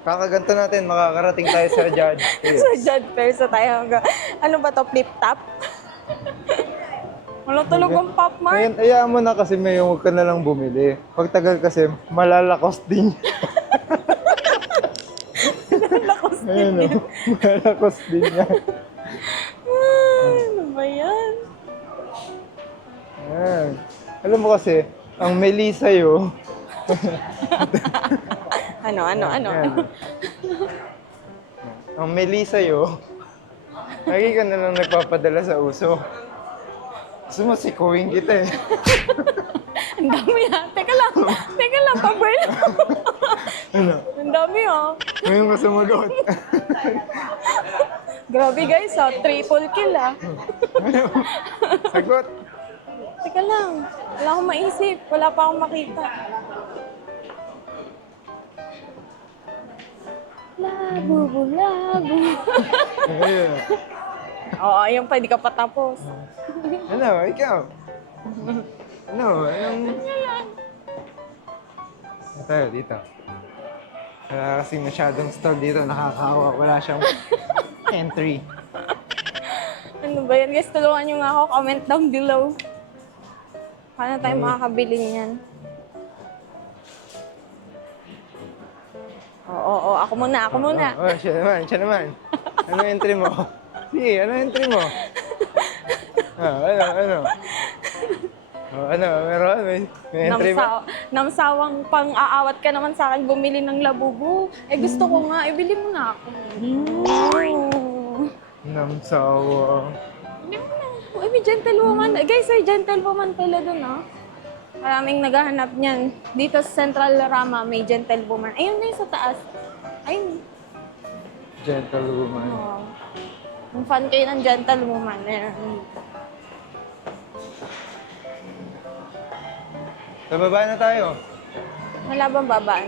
Kakaganto natin, makakarating tayo sa judge. Sa Jad Fair sa tayo hanggang... Ano ba to? Flip top? Walang talagang Pop Mart. Ngayon, ayaan mo na kasi may huwag ka na lang bumili. Pag tagal kasi, malalakos din. Lakos Ayun o, malalakos din yan. Ano ba yan? Ayan. Alam mo kasi, ang meli sa'yo, Ano? Ayan. Ang meli sa'yo, lagi ka na lang nagpapadala sa uso. Gusto mo, sikuhin kita eh. Ang dami ha. Teka lang, pa-burn. Ano? Ang dami ha. Ngayon ka sumagot. Grabe guys ha, triple kill ha. Sagot. Teka lang, wala akong maisip. Wala pa akong makita. Labo. Ayun. Oo, ayun pa, hindi ka pa tapos. Ano, ikaw? Ano, anong... Tayo, dito. Wala kasi masyadong stall dito, nakakahawa. Wala siyang entry. Ano ba yan guys? Tulungan nyo nga ako. Comment down below. Paano tayo makakabili niyan? Oo. Ako muna. Oh, siya naman. Ano entry mo? Sige, ano entry mo? Ano? Oh, ano, meron? May entry ba? Namsawang pang-aawat ka naman sa akin bumili ng labubu. Eh gusto ko nga, ibili mo na ako. Namsawa. Hindi mo na. Uy, may gentlewoman. Guys, may gentlewoman pala dun, ha? Maraming naghahanap niyan. Dito sa Central Rama, may gentlewoman. Ayun na yung sa taas. Ayun. Gentlewoman. Oh. Kung fan kayo ng gentlewoman, meron dito. Sa baba na tayo. Wala bang babaan?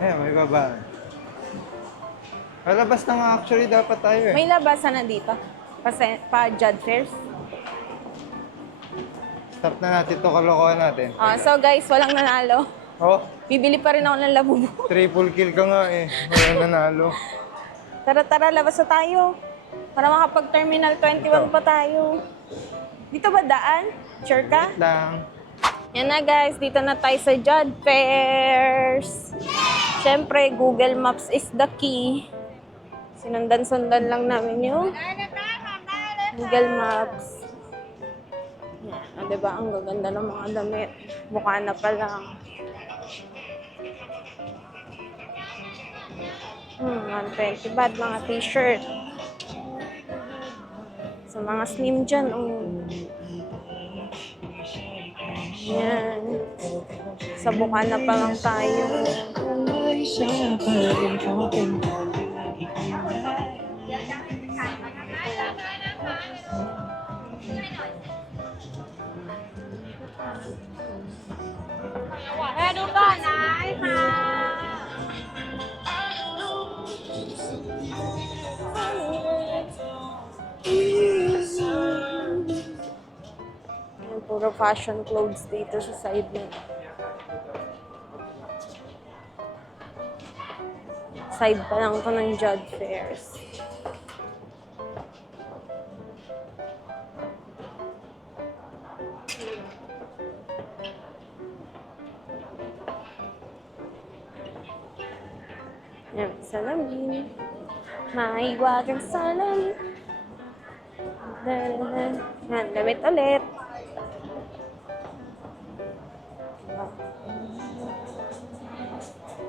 Ayan, may baba. Palabas na nga actually dapat tayo eh. May labasan na dito. Pa-Jud Fairs. Stop na natin to, kalokohan natin. So guys, walang nanalo. Oh, Bibili pa rin ako ng labubu. triple kill ka nga eh. Walang nanalo. Tara, labas na tayo. Para makapag-Terminal 21 pa tayo. Dito ba daan? Sure ka? Wait lang. Yan na guys, dito na tayo sa Jud Fairs. Siyempre, Google Maps is the key. Sinundan-sundan lang namin yung Google Maps. Yan. O, diba? Ang gaganda ng mga damit. Mukha na pa lang. 120 baht, mga t-shirt. Sa mga slim dyan, Yan. Sa Bukana pa lang tayo. Yan, puro fashion clothes dito sa side na. Side pa lang to ng Job Fairs. Yan, salamin. Maiwagang salamin. Yan, damit ulit.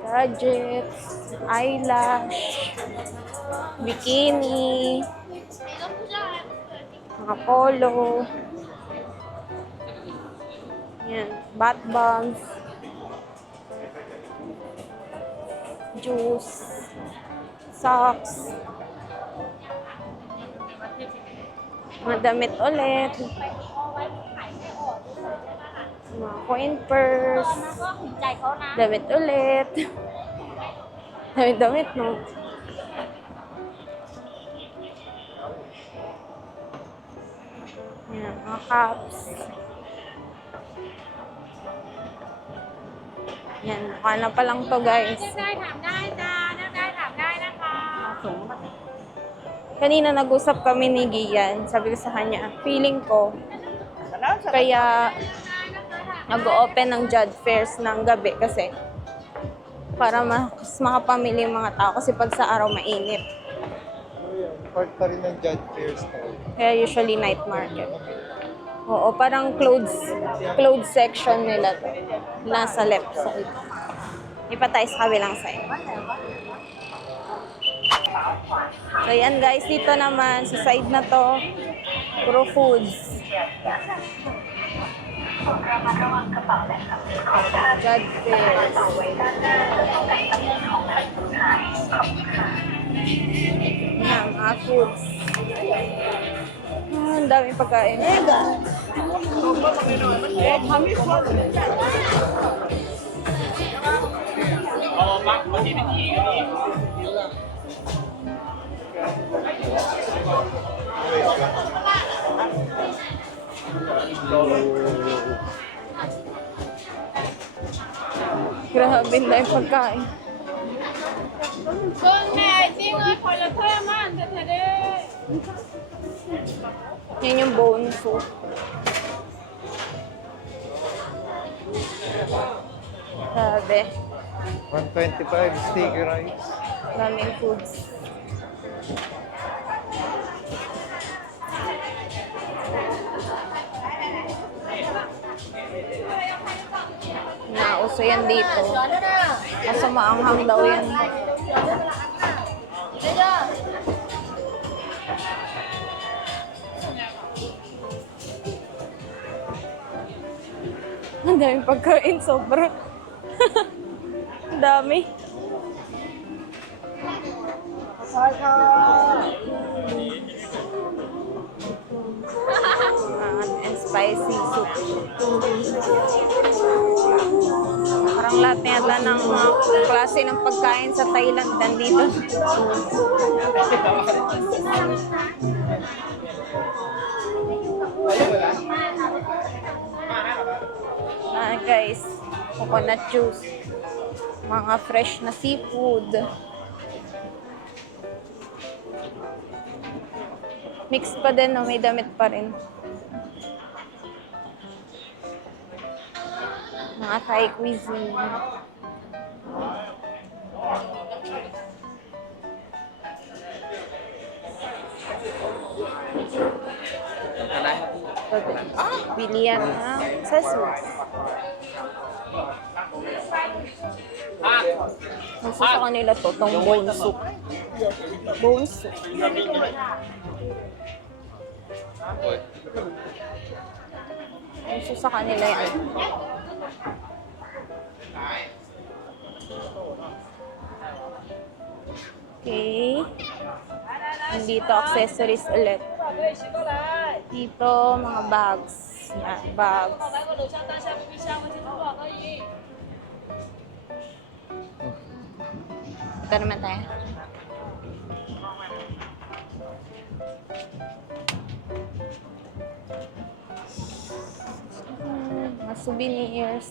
Gadgets, eyelash, bikini, mga polo. Yan, bath bombs. Juice, socks, mga damit ulit, mga coin purse, damit ulit, damit, no? Yan, mga cups. Yan, mukha na pa lang to, guys. Kanina nag-usap kami ni Gian. Sabi ko sa kanya, feeling ko, kaya nag-open ng Job Fairs ng gabi kasi para mas makapamili yung mga tao kasi pag sa araw mainit. Part pa rin ng Job Fairs to. Kaya usually night market. Oo, parang clothes section nila to. Nasa left side. Ipa tayo sa kabilang side. So yan guys, dito naman sa side na to, puro foods. God Fairs. Yan, mga foods. Ang daming pagkain. Grabe na yung pagkain. Yan yung bone soup. Grabe. 125 sticky rice. Daming foods. Nauso yan dito. Kaso maanghang daw yan. Ang daming pagkain, sobra. Ang dami. And spicy soup. Parang lahat na yata ng klase ng pagkain sa Thailand nandito. Guys, coconut juice. Mga fresh na seafood. Mixed pa din, no? May damit pa rin. Mga Thai cuisine. Bilihan ng accessories. Gusto sa kanila to, tong bone soup. Bone soup. Gusto sa kanila yan. Okay. Dito, accessories ulit. Dito, mga bags. Yan, bags. Ito naman tayo. Mga souvenirs.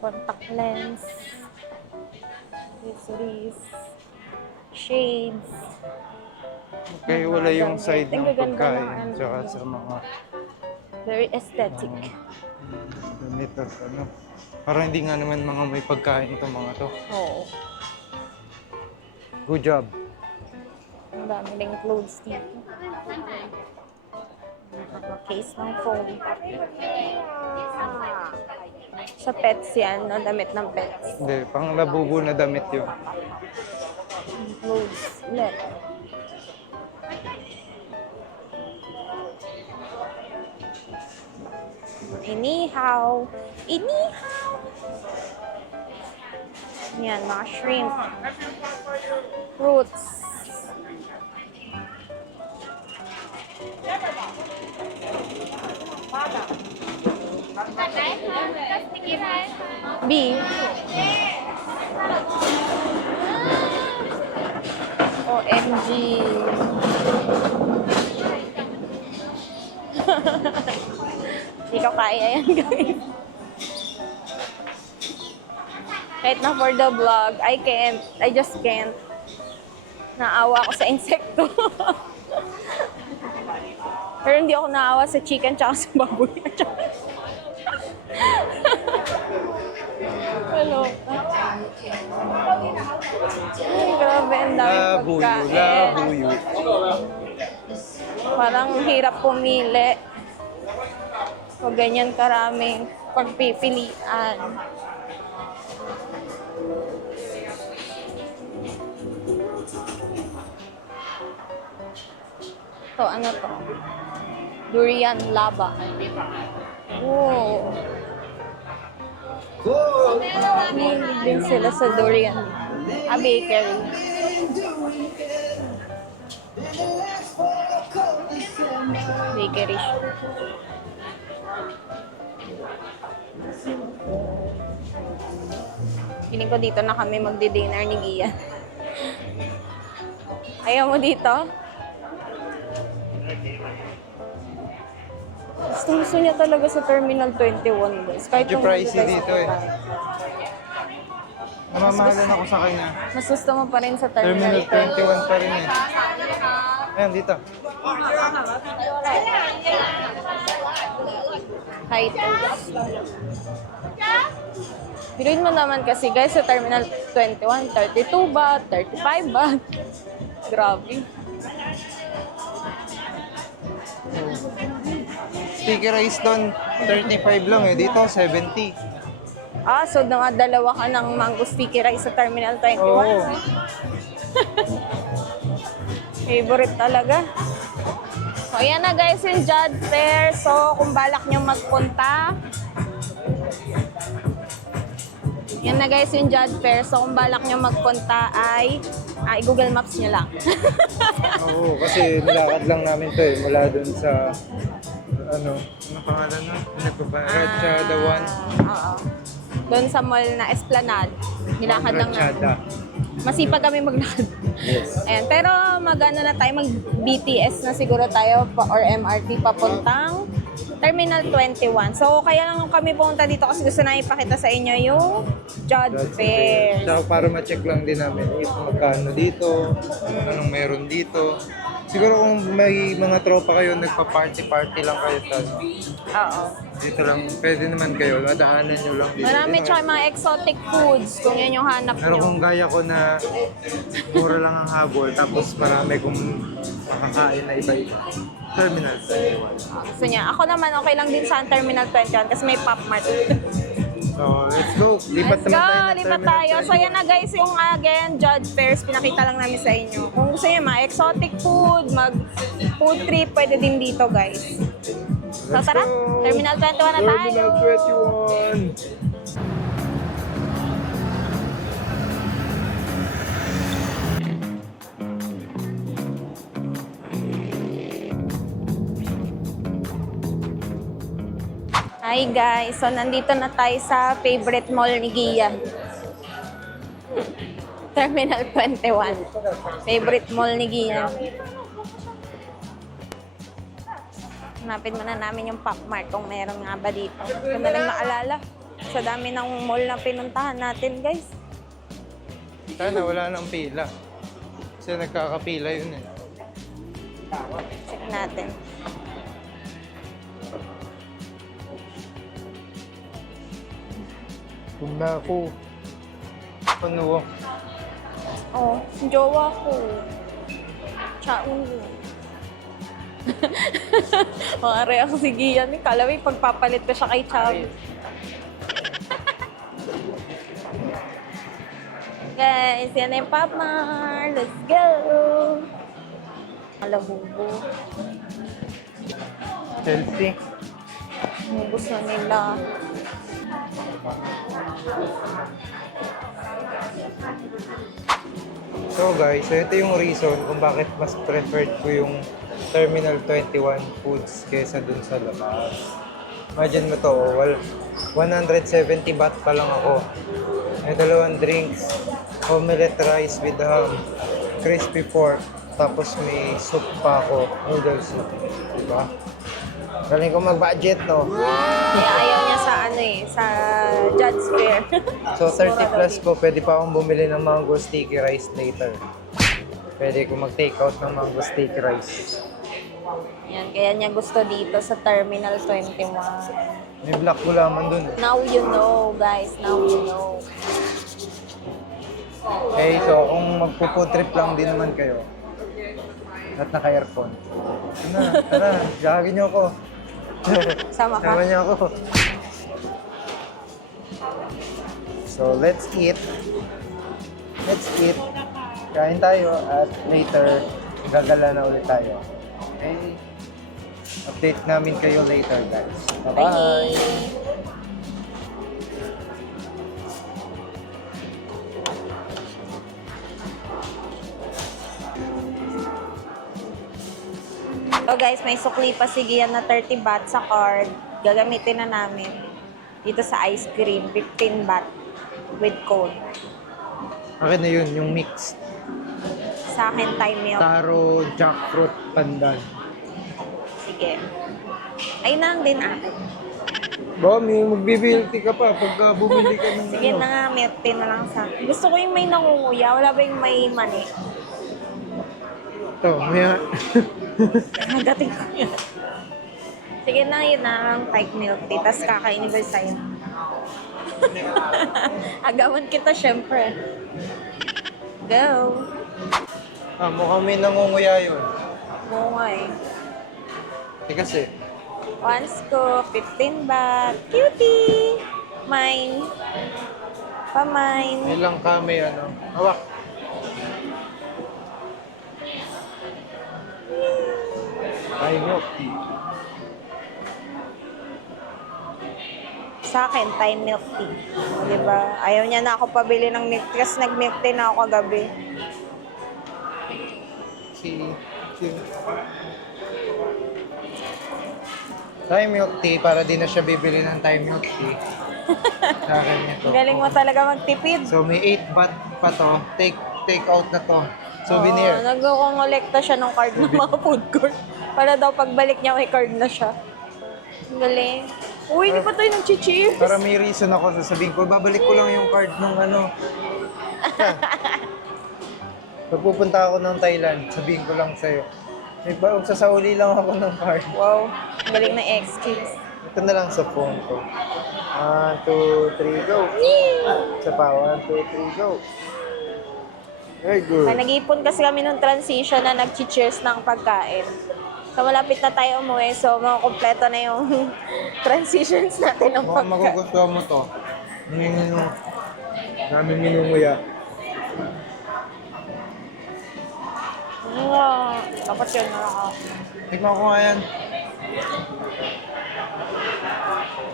Contact lens. Accessories. Shades. Kaya wala yung side ng Ang gaganda ng pagkain. ano. Tsaka sa mga Very aesthetic. damit at ano. Parang hindi nga naman mga may pagkain to mga to. Oo. Good job. Ang dami ding clothes dito. Mga case ng phone. Sa pets yan, no? Damit ng pets. Hindi, pang labubo na damit yun. Clothes. Ulit. Inihaw. Inihaw! Yan, mga shrimp. Fruits. Beef. OMG. Hindi ko kaya yan, guys. Kahit na for the vlog, I can't. I just can't. Naawa ako sa insekto. Pero hindi ako naawa sa chicken tsaka sa baboy. Hello. Ay, grabe, ang dami Labuyo, pagkain. labuyo. Parang hirap pumili. Pag ganyan karaming pagpipilian. To, ano to? Durian laba. Wow. Mahilig din sila sa durian. A bakery. Bakery siya. Piling ko dito na kami magdi-dinner ni Gian. Ayaw mo dito? Gusto niya talaga sa Terminal 21, guys. Kahit Medyo kung pricey nandito dito tayo eh. sa Namamahalan ako sa kanya. Mas gusto mo pa rin sa Terminal Terminal 21. 21 pa rin eh. Ayan, dito. High toast. Biruin mo naman kasi guys sa Terminal 21, 32 ba? 35 ba? Grabe. Sticky rice doon, 35 lang eh. Dito, 70. Ah, so dalawa ka ng mango sticky rice sa Terminal 21. Oo. Favorite talaga. So, ayan na guys yung Jad Fair. So, kung balak nyo magpunta, yan na guys yung Jad Fair. So, kung balak nyo magpunta ay Google Maps nyo lang. Oo, kasi nilakad lang namin to eh. Mula dun sa, ano pangalan nun? Ratchada 1. Oo. Doon sa mall na Esplanade. Nilakad lang namin. Ratchada. Masipag kami maglakad. Yes. Ayan, pero mag-ano na tayo, mag-BTS na siguro tayo or MRT papuntang Terminal 21. So, kaya lang kami pumunta dito kasi gusto na ipakita sa inyo yung Jod Fair. Tsaka para ma-check lang din namin if magkano dito, anong meron dito. Siguro kung may mga tropa kayo, nagpa-party-party lang kayo sa Oo. dito lang, pwede naman kayo, madaanan nyo lang dito. Marami Dito tsaka mga exotic foods kung yun yung hanap Pero nyo. kung gaya ko na mura lang ang habol, tapos marami kong makakain na iba-iba. Terminal 21. Gusto niya. Ako naman okay lang din sa Terminal 21 kasi may Pop Mart. So, let's go. Lipat Let's naman go! tayo ng Lipat Terminal tayo. So yan na guys, yung again, Judge Fairs, pinakita lang namin sa inyo. Kung gusto niyo mga exotic food, mag food trip, pwede din dito guys. So Let's tara, go! Terminal 21 na tayo. Terminal 21! Hi guys, so nandito na tayo sa favorite mall ni Gia. Terminal 21. Favorite mall ni Gia. Hanapin muna namin yung Pop Mart kung meron nga ba dito. Hindi ko na rin maalala. Sa dami ng mall na pinuntahan natin guys. Sana wala nang pila. Kasi nagkakapila yun eh. Check natin. Kung na ako. Ano? Oh, jowa ko. Chaun. Mare ako si Gian. Kala mo pagpapalit ko siya kay Chab. Guys, yan na yung Pop Mart. Let's go! Alabubo. Chelsea. Nubos na nila. So guys, so ito yung reason kung bakit mas preferred ko yung Terminal 21 foods kesa dun sa labas. Imagine mo to, 170 baht pa lang ako. May dalawang drinks, omelette rice with ham, crispy pork, tapos may soup pa ako, noodle soup. Diba? Galing ko mag-budget, no? Kaya ayaw niya sa ano eh, sa Judge Fair. So 30 plus po, pwede pa akong bumili ng mango sticky rice later. Pwede ko mag-take out ng mango sticky rice. Yan, kaya niya gusto dito sa Terminal 21. May black gulaman dun. Now you know, guys. Now you know. Okay, so kung magpo-food trip lang din naman kayo at naka-aircon. Tara, jagin niyo ako. Sama ka. Sama niyo ako. So, let's eat. Let's eat. Kain tayo at later, gagala na ulit tayo. Okay? Update namin kayo later, guys. Bye-bye! Bye! So guys, may sukli pa si Gian na 30 baht sa card. Gagamitin na namin dito sa ice cream, 15 baht with cone. Akin na yun, yung mix. Sa akin, Thai milk. Taro, jackfruit, pandan. Sige. Ay na lang din akin. Bro, may magbibilty ka pa pagka bumili ka ng Sige na nga, milk tea na lang sa akin. Gusto ko yung may nangunguya. Wala ba yung may mani? Ito, maya. Nagating ko yun. Sige na, yun na lang type milk tea. Tapos kakainin ko yung sa'yo. Agawan kita, syempre. Go! Mukhang may nangunguya yun. Mungay. Kasi, One scoop, 15 baht. Cutie! Mine. Pa-mine. ilang kami ano. Hawak. Ay, milk tea. Sa akin, Thai milk tea. O, diba? Ayaw niya na ako pabili ng milk tea kasi nag-milk tea na ako kagabi. Thai milk tea, para di na siya bibili ng Thai milk tea. Sa akin ito. Galing mo talaga magtipid. So may 8 baht pa to. Take out na to. Souvenir. Oo, nagkukongolekta siya ng card ng mga food court. Para daw pagbalik niya may card na siya. Galing. Uy, hindi pa tayo nag-cheers. Para may reason ako, sasabihin ko, babalik ko lang yung card ng ano. Pag pupunta ako ng Thailand, sabihin ko lang sa'yo. May ba, sasauli lang ako ng card. Wow, galing na excuse. Ito na lang sa phone ko. 1, 2, 3, go! Isa pa, 1, 2, 3, go! Very good. Ay, nag-ipon kasi kami nung transition na nag-cheers ng pagkain. So, malapit na tayo umuwi. So, makukompleto na yung transitions natin ng Mukhang pagkain. magugustuhan mo to. Namin minumuya. Dapat yun na ako. Tikman ko nga yan.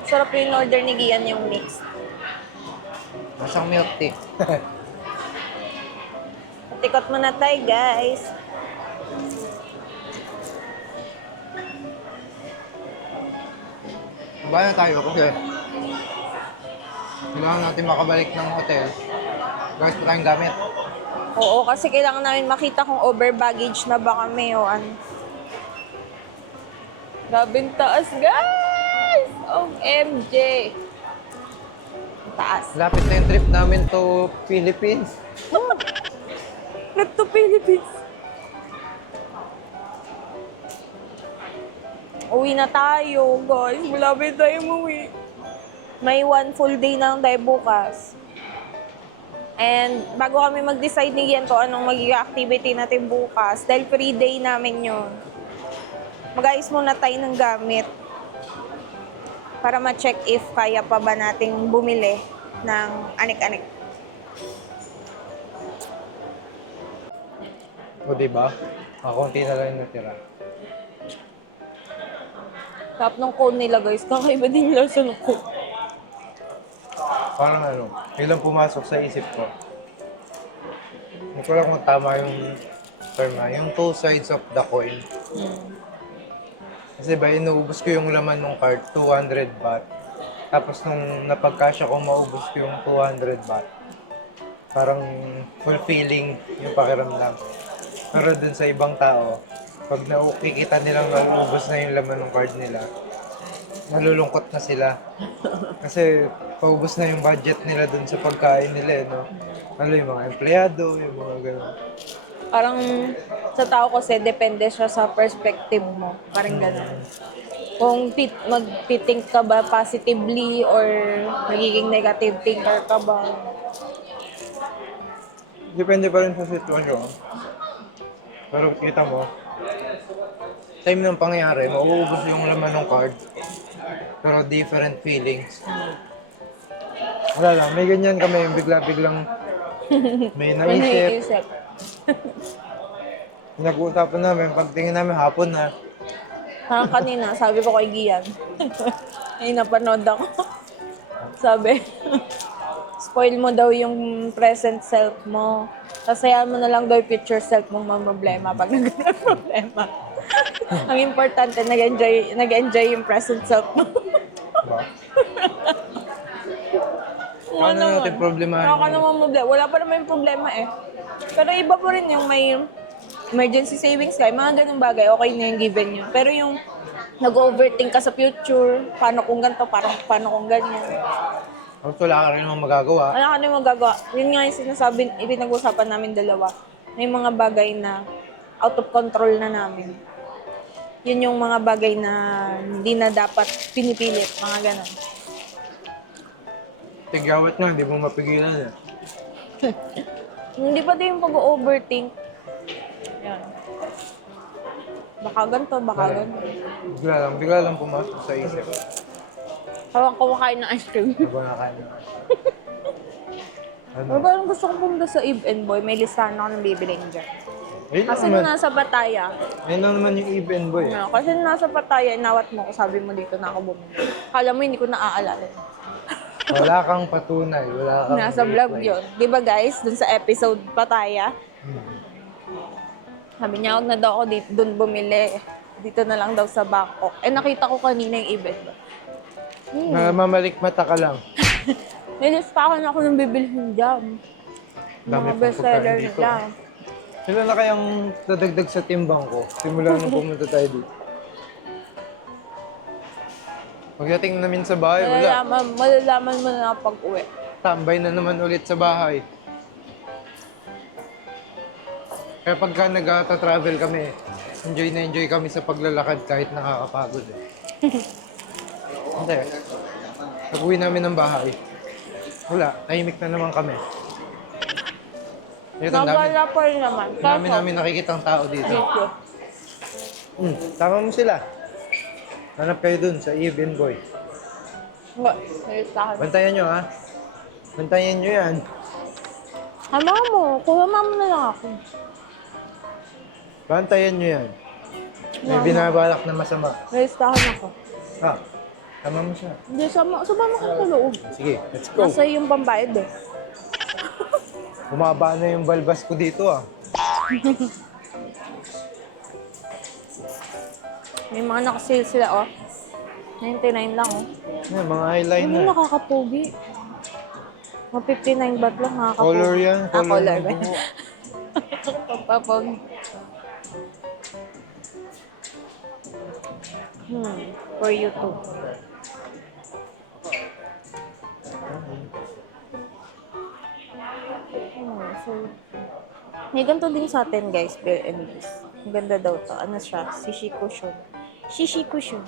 Sarap yung order ni Gian yung mix. Masang milk tea. Tikot mo na tayo, guys. Bayan tayo kasi kailangan natin makabalik ng hotel. Guys, pa tayong gamit. Oo, kasi kailangan namin makita kung over baggage na ba kami o ano. Grabing taas, guys! OMG! Taas. Lapit na yung trip namin to Philippines. Trip to Philippines. Uwi na tayo, guys. Malapit tayo umuwi. May 1 full day na lang tayo bukas. And bago kami mag-decide ni Gian kung anong magiging activity natin bukas, dahil free day namin yun, mag-ayos muna tayo ng gamit para ma-check if kaya pa ba nating bumili ng anik-anik. O diba? Kakunti na lang yung natira. Sarap ng cone nila, guys. Kakaiba din yung lasa ng cone. Parang ano, biglang pumasok sa isip ko. Hindi ko lang kung tama yung term na, yung two sides of the coin. Kasi ba, inuubos ko yung laman ng card, 200 baht. Tapos nung napagkasya ko, maubos ko yung 200 baht. Parang fulfilling yung pakiramdam. Pero dun sa ibang tao, pag nakikita nilang nauubos na yung laman ng card nila, nalulungkot na sila. Kasi paubos na yung budget nila dun sa pagkain nila, no? Ano yung mga empleyado, yung mga gano'n. Parang sa tao kasi, depende siya sa perspective mo. Parang gano'n. Kung mag-think ka ba positively or magiging negative thinker ka ba? Depende pa rin sa sitwasyon. Pero kita mo, time ng pangyayari, mauubos yung laman ng card. Pero different feelings. Wala lang, may ganyan kami, bigla-biglang may naisip. Naisip. Nag-uusapan namin, pagtingin namin hapon na. Parang kanina, sabi ko kay Gian. Ay, napanood ako. Sabi, spoil mo daw yung present self mo. Sasayaan mo na lang daw yung future self mong problema pag nagkaroon ng problema. Ang importante, nag-enjoy yung present self mo. Diba? Paano natin problemahin? Wala ka naman problema. Wala pa naman yung problema eh. Pero iba pa rin yung may emergency savings ka, mga ganung bagay, okay na yung given yun. Pero yung nag-overthink ka sa future, paano kung ganito, paano kung ganyan. Tapos wala ka rin naman magagawa. Wala ka naman magagawa. Yun nga yung sinasabi, ipinag-usapan namin dalawa. May mga bagay na out of control na namin. Yun yung mga bagay na hindi na dapat pinipilit, mga ganon. Tigyawat nga, hindi mo mapigilan eh. Hindi pa din yung pag-overthink. Yan. Baka ganito, baka ganito. Bigla lang pumasok sa isip. Habang kumakain ng ice cream. Habang nakain na. Pero parang gusto kong pumunta sa Eve and Boy, may listahan ako ng bibilin dyan. Ayun Kasi naman. nung nasa Pattaya, Ayun na naman yung even boy. kasi nung nasa Pattaya, inawat mo ko, sabi mo dito na ako bumili. Kala mo, hindi ko naaalala. Wala kang patunay. Wala kang Nasa vlog yun. Di ba guys, dun sa episode Pattaya, sabi niya, huwag na daw ako dun bumili. Dito na lang daw sa Bangkok. Eh, nakita ko kanina yung event. Mamalik mata ka lang. May listahan ako ng bibilihin dyan. Dami Mga pang bestseller pagkain dito. nila. Sila na kayang dadagdag sa timbang ko. Simula nung pumunta tayo dito. Pagdating namin sa bahay, wala. Malalaman mo na pag-uwi. Tambay na naman ulit sa bahay. Kaya pagka nag-travel kami, enjoy na enjoy kami sa paglalakad kahit nakakapagod eh. Hindi. Pag-uwi namin ng bahay, wala, tahimik na naman kami. Ito, Nagala pa rin naman. dami namin nakikitang tao dito. Dito. Tama mo sila. Hanap kayo dun sa Eve and Boy. Nga, may tahan. Bantayan nyo ha. Bantayan nyo yan. Hama mo, kuha mo na lang ako. Bantayan nyo yan. May Mama. binabalak na masama. May tahan ako. Ha? Tama mo siya. Hindi, sumama ka sa loob. Sige, let's go. Nasa yung pambayad eh. Bumaba na yung balbas ko dito ah. May mga nakasale sila oh. 99 lang oh. Yan, mga Ano eyeliner. nakakapogi? Mga 59 baht lang nakakapogi. Color yan. Color ng ba? buhok. Pagpapogi. For you too. So, may ganito din sa atin guys, Bear and Beast. Ang ganda daw to. Ano siya? Shishi cushion. Shishi cushion.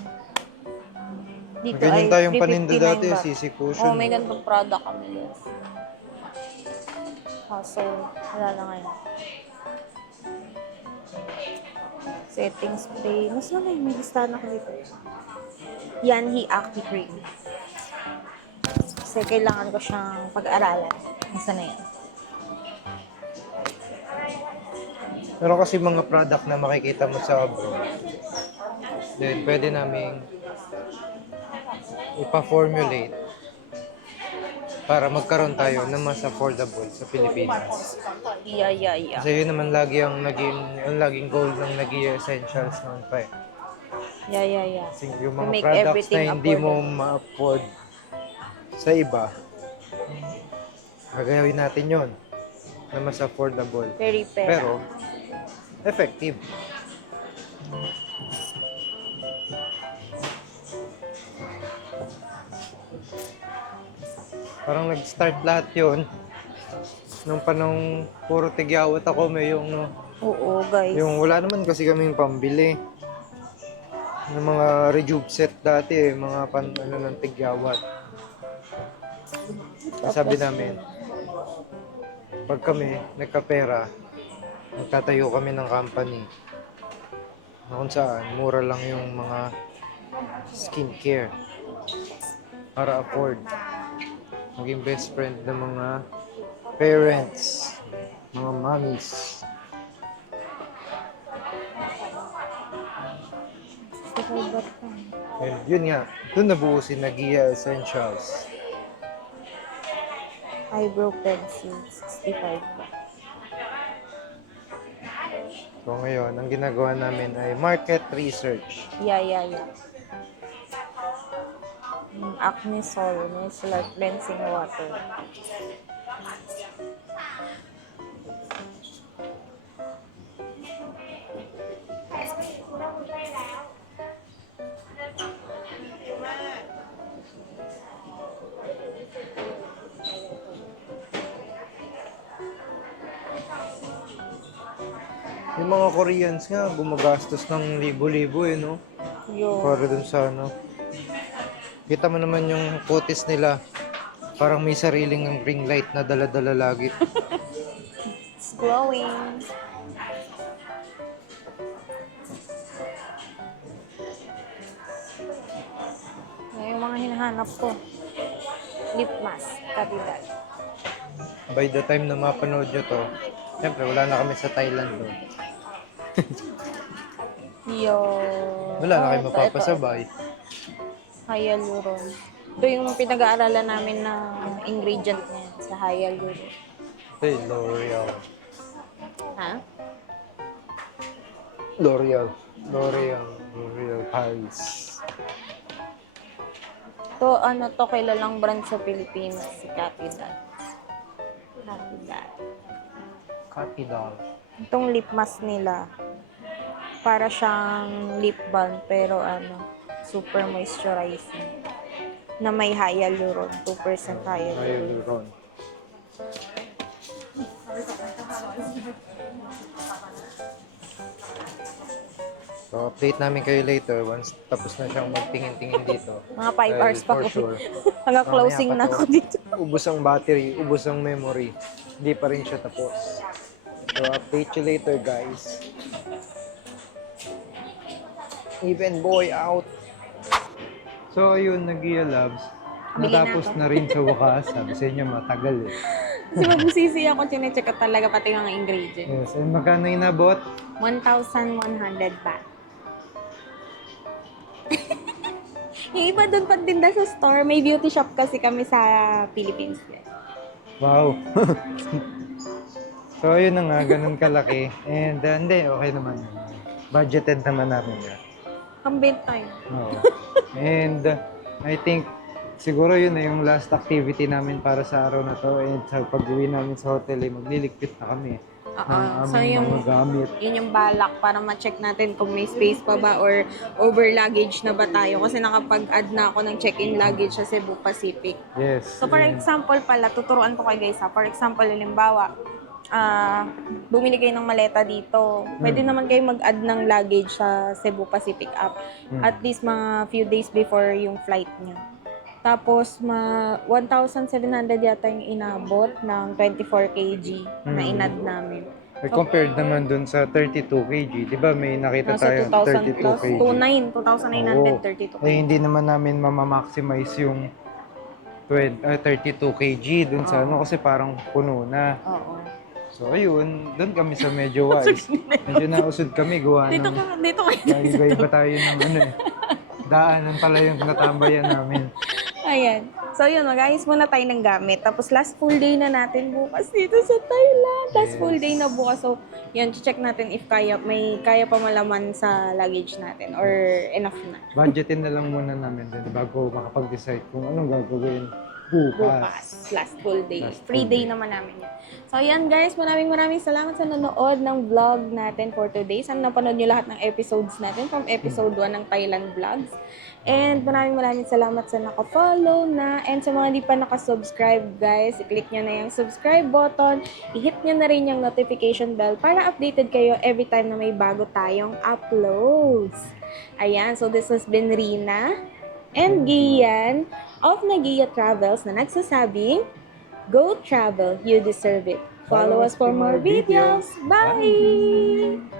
Dito Ganyan ay tayong paninda 359 dati, baht. sisi Oh, cushion. may ganitong product kami guys. So, wala na ngayon. Setting spray. Mas na may listahan ako dito. Yanhi Acne Cream. Kasi kailangan ko siyang pag-aralan. Isa na yan. Pero kasi mga product na makikita mo sa abroad, then pwede naming ipa-formulate para magkaroon tayo ng mas affordable sa Pilipinas. Yeah. Kasi yun naman lagi ang laging goal ng naging essentials noon pa eh. Yeah. Kasi yung To mga make products na everything hindi mo affordable. ma-afford sa iba, gagawin natin yon na mas affordable. Very fair. Pero, effective. Parang nag-start lahat yon nung panong puro tigyawat ako, may Oo, guys. yung wala naman kasi kaming pambili ng mga rejuve set dati eh, mga ng tigyawat. Sabi namin, pag kami nagkapera, magtatayo kami ng company na kung saan mura lang yung mga skincare para afford maging best friend ng mga parents, mga mommies. And yun nga, doon nabuo si Nagia Essentials. Eyebrow pencil, 65 baht. So ngayon, ang ginagawa namin ay market research. Yeah. Acne Sol, micellar cleansing water. Yung mga Koreans nga, gumagastos ng libo-libo eh, no? Yo. Para dun sa ano. Kita mo naman yung kutis nila. Parang may sariling ring light na dala-dala lagi. It's glowing. Yan yung mga hinahanap ko. Lip mask, Katidal. By the time na mapanood nyo to, siyempre wala na kami sa Thailand doon. Yo. Wala na kayo Ito. mapapasabay. Hyaluron. Ito yung pinag-aaralan namin na ingredient niya sa hyaluron. Hey, L'Oreal. Ha? L'Oreal Paris. To ano to, kilalang brand sa Pilipinas, si Katidal. Katidal. Itong lip mask nila, para siyang lip balm, pero super moisturizing. Na may hyaluron, 2% hyaluron. Hyaluron. So, update namin kayo later once tapos na siyang magtingin-tingin dito. Mga 5 Dahil hours pa for kami. sure. Hanggang Mamaya closing pa na to. ako dito. Ubus ang battery, ubus ang memory. Hindi pa rin siya tapos. So, update you later, guys. Even boy out. So, yun, nag-Gia Labs. Bili na Natapos ako. na rin sa wakas. Sabi sa inyo, matagal eh. Kasi mabusisi ako, chinecheck ko talaga pati mga ingredients. Yes, and magkano inabot? 1,100 baht. Yung iba doon pagtinda sa store, may beauty shop kasi kami sa Philippines. Wow. So, yun na nga, ganun kalaki. And, hindi, okay naman. Budgeted naman namin yan. Kambent tayo. Oo. And, I think, siguro yun na yung last activity namin para sa araw na to. And sa pag-uwi namin sa hotel, magliligpit na kami ng Oo. So, aming yung, mga gamit. yun yung balak para ma-check natin kung may space pa ba or over luggage na ba tayo. Kasi nakapag-add na ako ng check-in luggage sa Cebu Pacific. Yes. So, for and- example pala, tuturuan ko kayo guys ha. For example, halimbawa, bumili kayo ng maleta dito. Pwede naman kayo mag-add ng luggage sa Cebu Pacific app. At least mga few days before yung flight niya. Tapos, 1,700 yata yung inabot ng 24 kg na inad namin. compared naman dun sa 32 kg, di ba may nakita Nasa tayo 2,000 32 plus. kg? 2,932 kg. Eh, hindi naman namin mamamaximize yung 32 kg dun sa ano kasi parang puno na. Oo. So, ayun, dun kami sa medyo wise. Medyo nausod kami, gawa Dito ng... ka, dito ka. Iba-iba tayo ng ano eh. Daanan pala yung natambayan namin. Ayan. So, yun, mag-ayos muna tayo ng gamit. Tapos, last full day na natin bukas dito sa Thailand. Last full day na bukas. So, yun, check natin if kaya pa malaman sa luggage natin or enough na. Budgetin na lang muna namin din bago makapag-decide kung anong gagawin bukas. Bukas. Last full day. Last Free full day day. naman namin yan. So, ayan guys. Maraming salamat sa nanood ng vlog natin for today. Sana napanood nyo lahat ng episodes natin from episode 1 ng Thailand Vlogs. And maraming salamat sa naka-follow na. And sa mga hindi pa naka-subscribe guys, i-click nyo na yung subscribe button. I-hit nyo na rin yung notification bell para updated kayo every time na may bago tayong uploads. Ayan. So, this has been Rina and Gian of Nagia Travels na nagsasabing, go travel, you deserve it. Follow us for more videos. Bye!